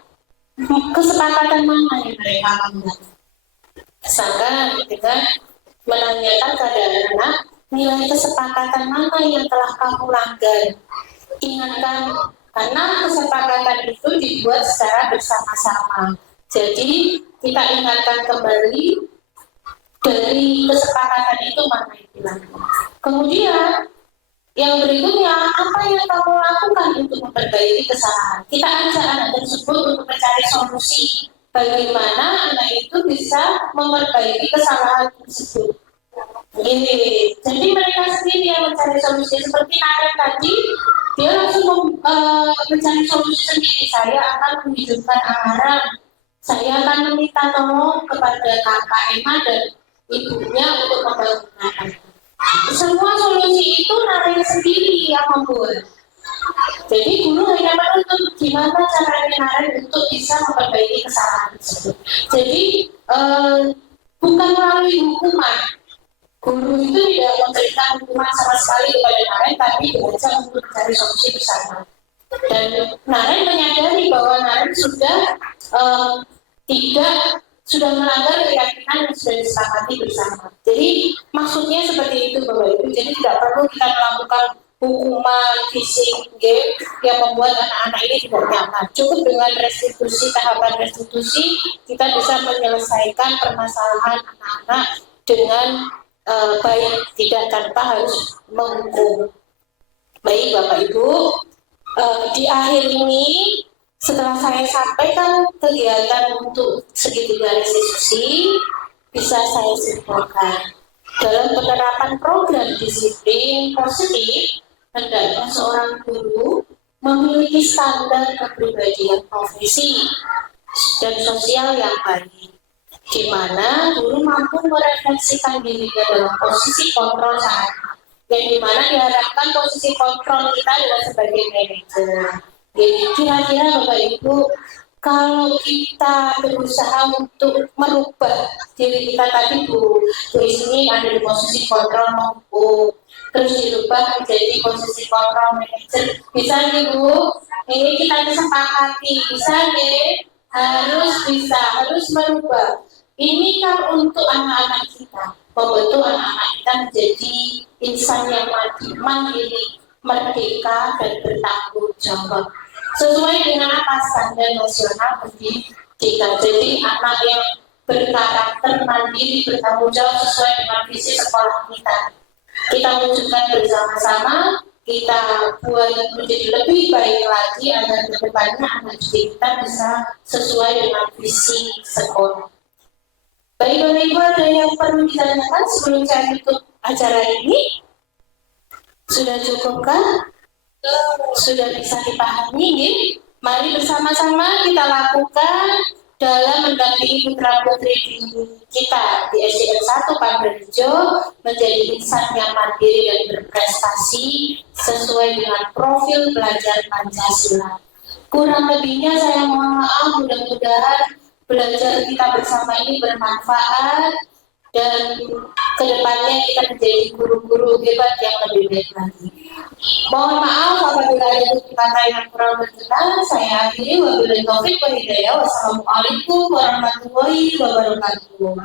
kesepakatan mana yang mereka buat. Misalkan dengan menanyakan keadaan anak, nilai kesepakatan mana yang telah kamu langgar. Ingatkan, karena kesepakatan itu dibuat secara bersama-sama. Jadi kita ingatkan kembali dari kesepakatan itu mana yang dilanggar. Kemudian yang berikutnya, apa yang kamu lakukan untuk memperbaiki kesalahan? Kita ajak anak tersebut untuk mencari solusi bagaimana anak itu bisa memperbaiki kesalahan tersebut. Ini, jadi mereka sendiri yang mencari solusi. Seperti Naren tadi, dia langsung mencari solusi sendiri. Saya akan menghidupkan alarm. Saya akan meminta tolong kepada kakak Emma dan ibunya untuk membangunkan. Semua solusi itu Naren sendiri yang membuat. Jadi guru hanya menuntut gimana caranya Naren untuk bisa memperbaiki kesalahan tersebut. Jadi bukan melalui hukuman. Guru itu tidak memberikan hukuman sama sekali kepada Naren, tapi diajak untuk mencari solusi bersama. Dan Naren menyadari bahwa Naren sudah melanggar keyakinan yang sudah disepakati bersama. Jadi maksudnya seperti itu Bapak Ibu. Jadi tidak perlu kita melakukan hukuman fisik yang membuat anak-anak ini tidak nyaman. Cukup dengan restitusi, tahapan restitusi, kita bisa menyelesaikan permasalahan anak-anak dengan baik, tidak tanpa harus menghukum. Baik Bapak Ibu, di akhir ini setelah saya sampaikan kegiatan untuk segitiga restitusi, bisa saya simpulkan. Dalam penerapan program disiplin positif, hendaknya seorang guru memiliki standar kepribadian profesi dan sosial yang baik, di mana guru mampu merefleksikan dirinya dalam posisi kontrol saat yang dimana diharapkan posisi kontrol kita adalah sebagai manajer. Jadi kira-kira Bapak Ibu, kalau kita berusaha untuk merubah diri kita tadi Bu, di sini ada di posisi kontrol mampu, terus dirubah menjadi posisi kontrol manager. Bisa nih Bu, ini kita kesepakati, bisa nih, harus merubah. Ini kan untuk anak-anak kita, membentuk anak-anak kita menjadi insan yang mandiri, merdeka dan bertanggung jawab. Sesuai dengan apa standar nasional pendidikan. Jadi anak yang berkarakter mandiri, bertanggung jawab sesuai dengan visi sekolah kita. Kita wujudkan bersama-sama, kita buat menjadi lebih baik lagi agar kedepannya anak didik kita bisa sesuai dengan visi sekolah. Baik Bapak Ibu, ada yang perlu ditanyakan sebelum saya tutup acara ini? Sudah cukup kan? Sudah bisa dipahami ya? Mari bersama-sama kita lakukan dalam mendampingi putra-putri kita di SDN 1 Pandorejo menjadi insan yang mandiri dan berprestasi sesuai dengan profil belajar Pancasila. Kurang lebihnya saya mohon maaf, mudah-mudahan belajar kita bersama ini bermanfaat dan kedepannya kita menjadi guru-guru hebat yang lebih baik lagi. Mohon maaf apabila ada kata yang kurang berkenan. Saya akhiri, wabillahi taufiq wal hidayah. Wassalamualaikum warahmatullahi wabarakatuh.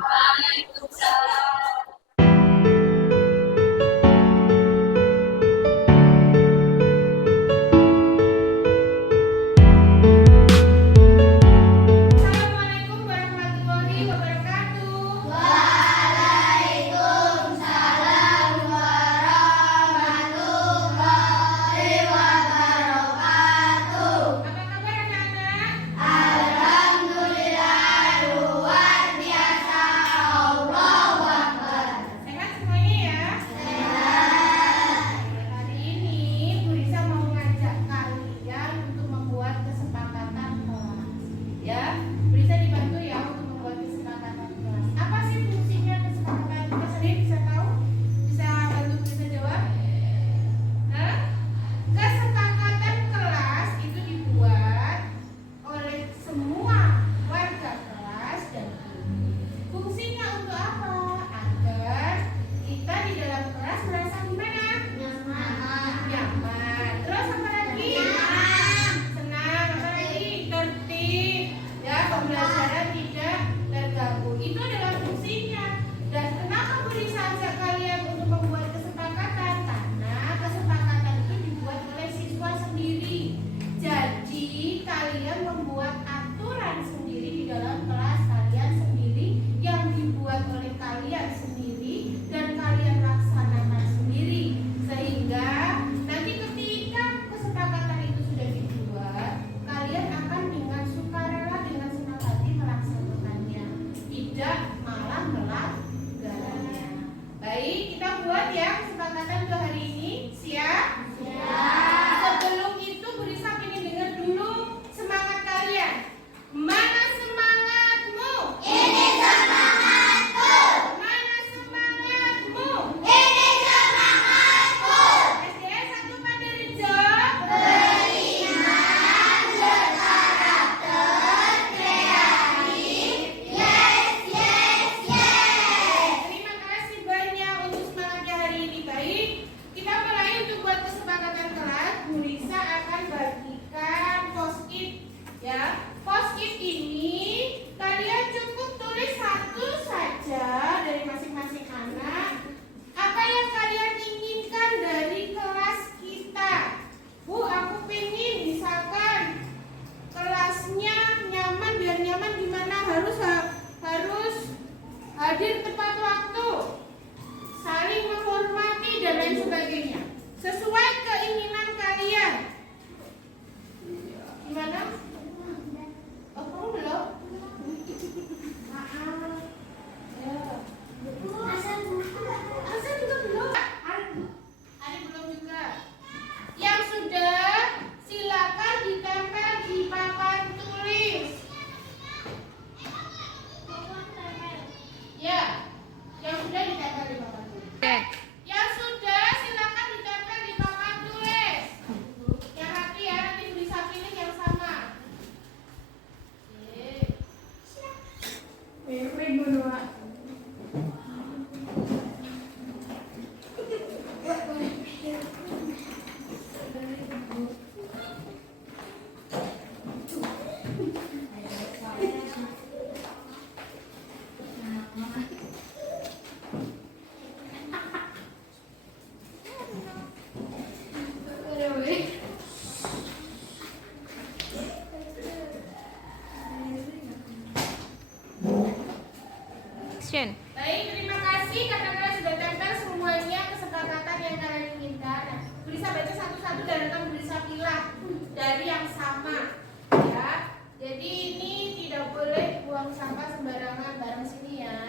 action. Baik, terima kasih karena kalian sudah tempel semuanya kesepakatan yang kalian inginkan. Nah, Bu Lisa baca satu-satu dan akan Bu Lisa pilih dari yang sama, ya. Jadi ini tidak boleh buang sampah sembarangan, bareng sini ya.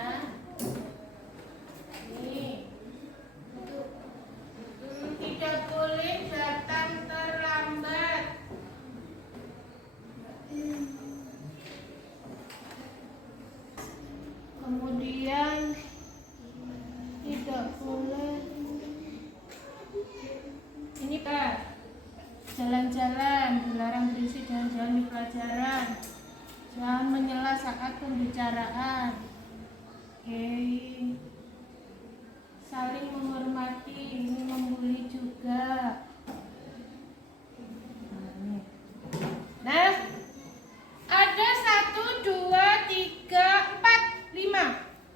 Nih. Tidak boleh datang terlambat. Kemudian tidak boleh ini Pak, jalan-jalan dilarang berisik jalan-jalan di pelajaran, jangan menyela saat pembicaraan. Oke, saling menghormati, ini membuli juga. Nah, ada 1, 2, 3, 4,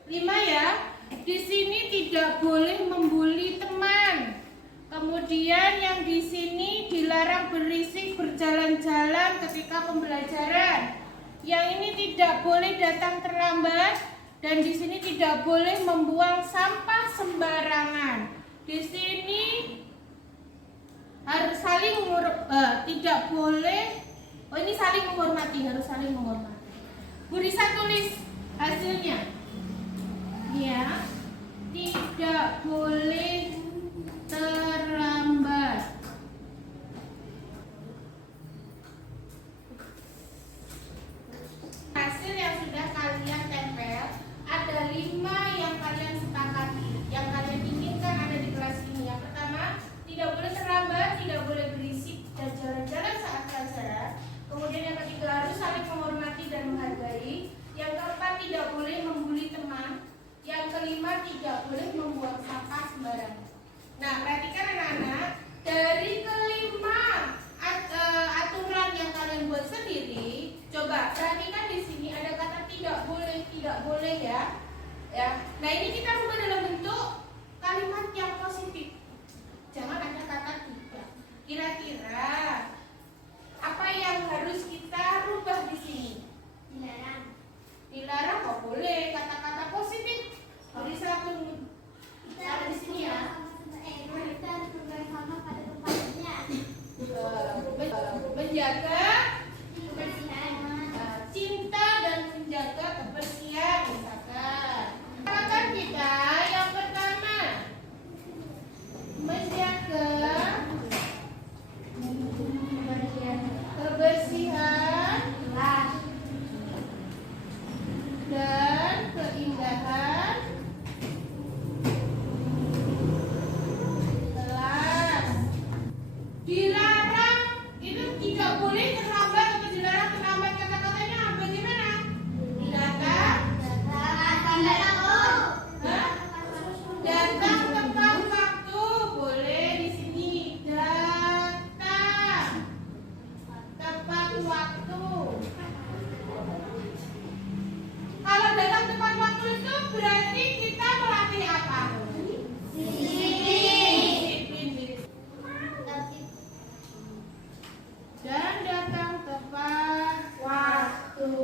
5 ya. Di sini tidak boleh membuli teman. Kemudian yang di sini dilarang berisik berjalan-jalan ketika pembelajaran. Yang ini tidak boleh datang terlambat dan di sini tidak boleh membuang sampah sembarangan. Di sini harus saling tidak boleh. Oh, ini saling menghormati, harus saling menghormati. Bu Risa tulis hasilnya. Ya, tidak boleh terlambat. Hasil yang sudah kalian tempel ada 5 yang kalian sepakati, yang kalian inginkan ada di kelas ini. Yang pertama, tidak boleh terlambat, tidak boleh berisik dan jalan-jalan saat pelajaran. Kemudian yang ketiga, harus saling menghormati dan menghargai. Yang keempat, tidak boleh membuli teman. Yang kelima, tidak boleh membuang sampah sembarangan. Nah, perhatikan anak-anak, dari kelima aturan yang kalian buat sendiri, coba perhatikan di sini ada kata tidak boleh ya. Nah, ini kita rubah dalam bentuk kalimat yang positif. Jangan ada kata tidak. Kira-kira apa yang harus kita rubah di sini? Dilarang. Dilarang kok boleh kata-kata positif. Beri satu ada di sini ya. Menjaga kebersihan, cinta dan menjaga kebersihan, misalkan. Katakan kita yang pertama menjaga kebersihan dan keindahan kelas. Dilarang itu tidak boleh terlambat atau dilarang terlambat, kata-katanya bagaimana? Dilarang datang tepat waktu, boleh di sini datang tepat waktu. Kalau datang tepat waktu itu berarti kita melatih apa? Disiplin. Dan datang tepat waktu.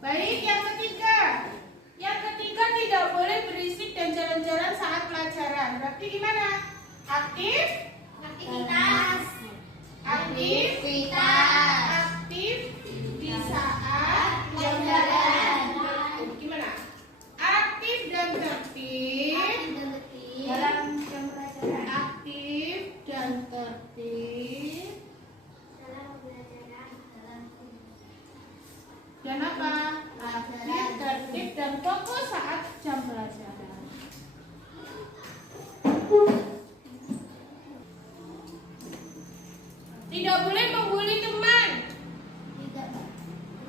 Baik, yang ketiga. Yang ketiga, tidak boleh berisik dan jalan-jalan saat pelajaran. Berarti gimana? Aktif? Aktivitas. Aktif di saat pelajaran. Gimana? Aktif dan tertib dalam jam pelajaran. Aktif dan tertib dan apa? Aktif, tertib dan fokus saat jam pelajaran. Tidak boleh membuli teman.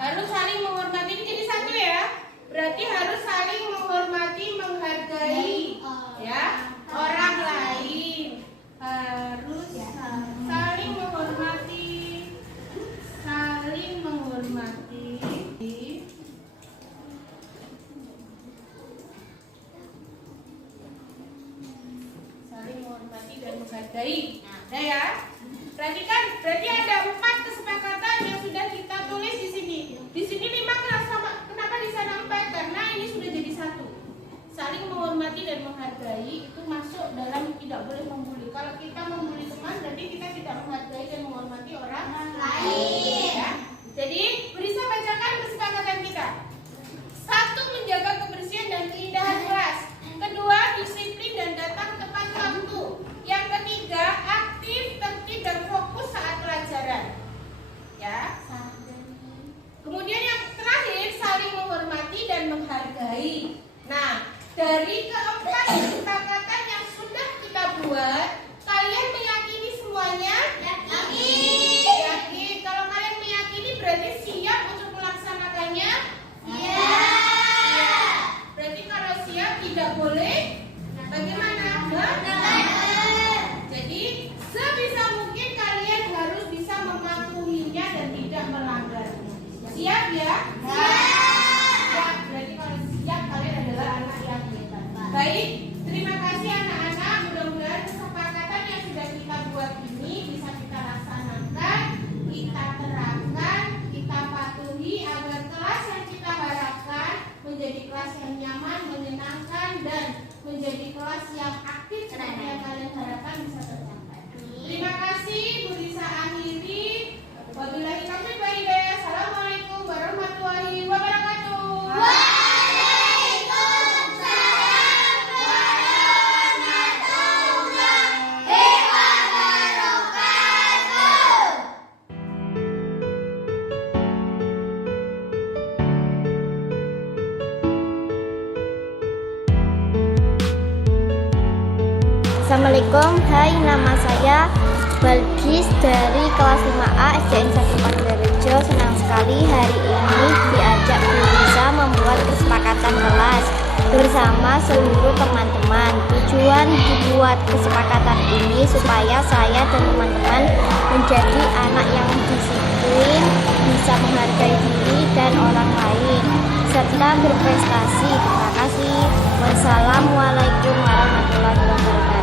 Harus saling menghormati. Ini jadi satu ya. Berarti harus saling menghormati, menghargai ya orang lain. Harus saling menghormati. Saling menghormati. Saling menghormati dan menghargai. Nah, ya. Perhatikan, berarti ada 4 kesepakatan yang sudah kita tulis di sini. Di sini 5 kelas, kenapa di sana 4? hargai. Nah, dari keempat kesepakatan yang sudah kita buat, kalian meyakini semuanya? Yakin. Yakin. Kalau kalian meyakini berarti siap untuk melaksanakannya? Iya. Berarti kalau siap tidak boleh bagaimana? Jadi sebisa mungkin kalian harus bisa mematuhinya dan tidak melanggarnya. Siap ya? Siap. Berarti kalau siap kalian adalah anak yang hebat. Baik, terima kasih anak-anak. Mudah-mudahan kesepakatan yang sudah kita buat ini bisa kita laksanakan, kita terapkan, kita patuhi agar kelas yang kita harapkan menjadi kelas yang nyaman, menyenangkan, dan menjadi kelas yang aktif seperti yang kalian harapkan bisa tercapai. Terima kasih, Bu Risa akhiri. Wabillahi taufiq wal hidayah. Assalamualaikum warahmatullahi wabarakatuh. Assalamualaikum, hai, nama saya Balkis dari kelas 5A SDN 1 Pandarejo. Senang sekali hari ini diajak Bu Risa membuat kesepakatan kelas bersama seluruh teman-teman. Tujuan dibuat kesepakatan ini supaya saya dan teman-teman menjadi anak yang disiplin, bisa menghargai diri dan orang lain, serta berprestasi. Terima kasih. Wassalamualaikum warahmatullahi wabarakatuh.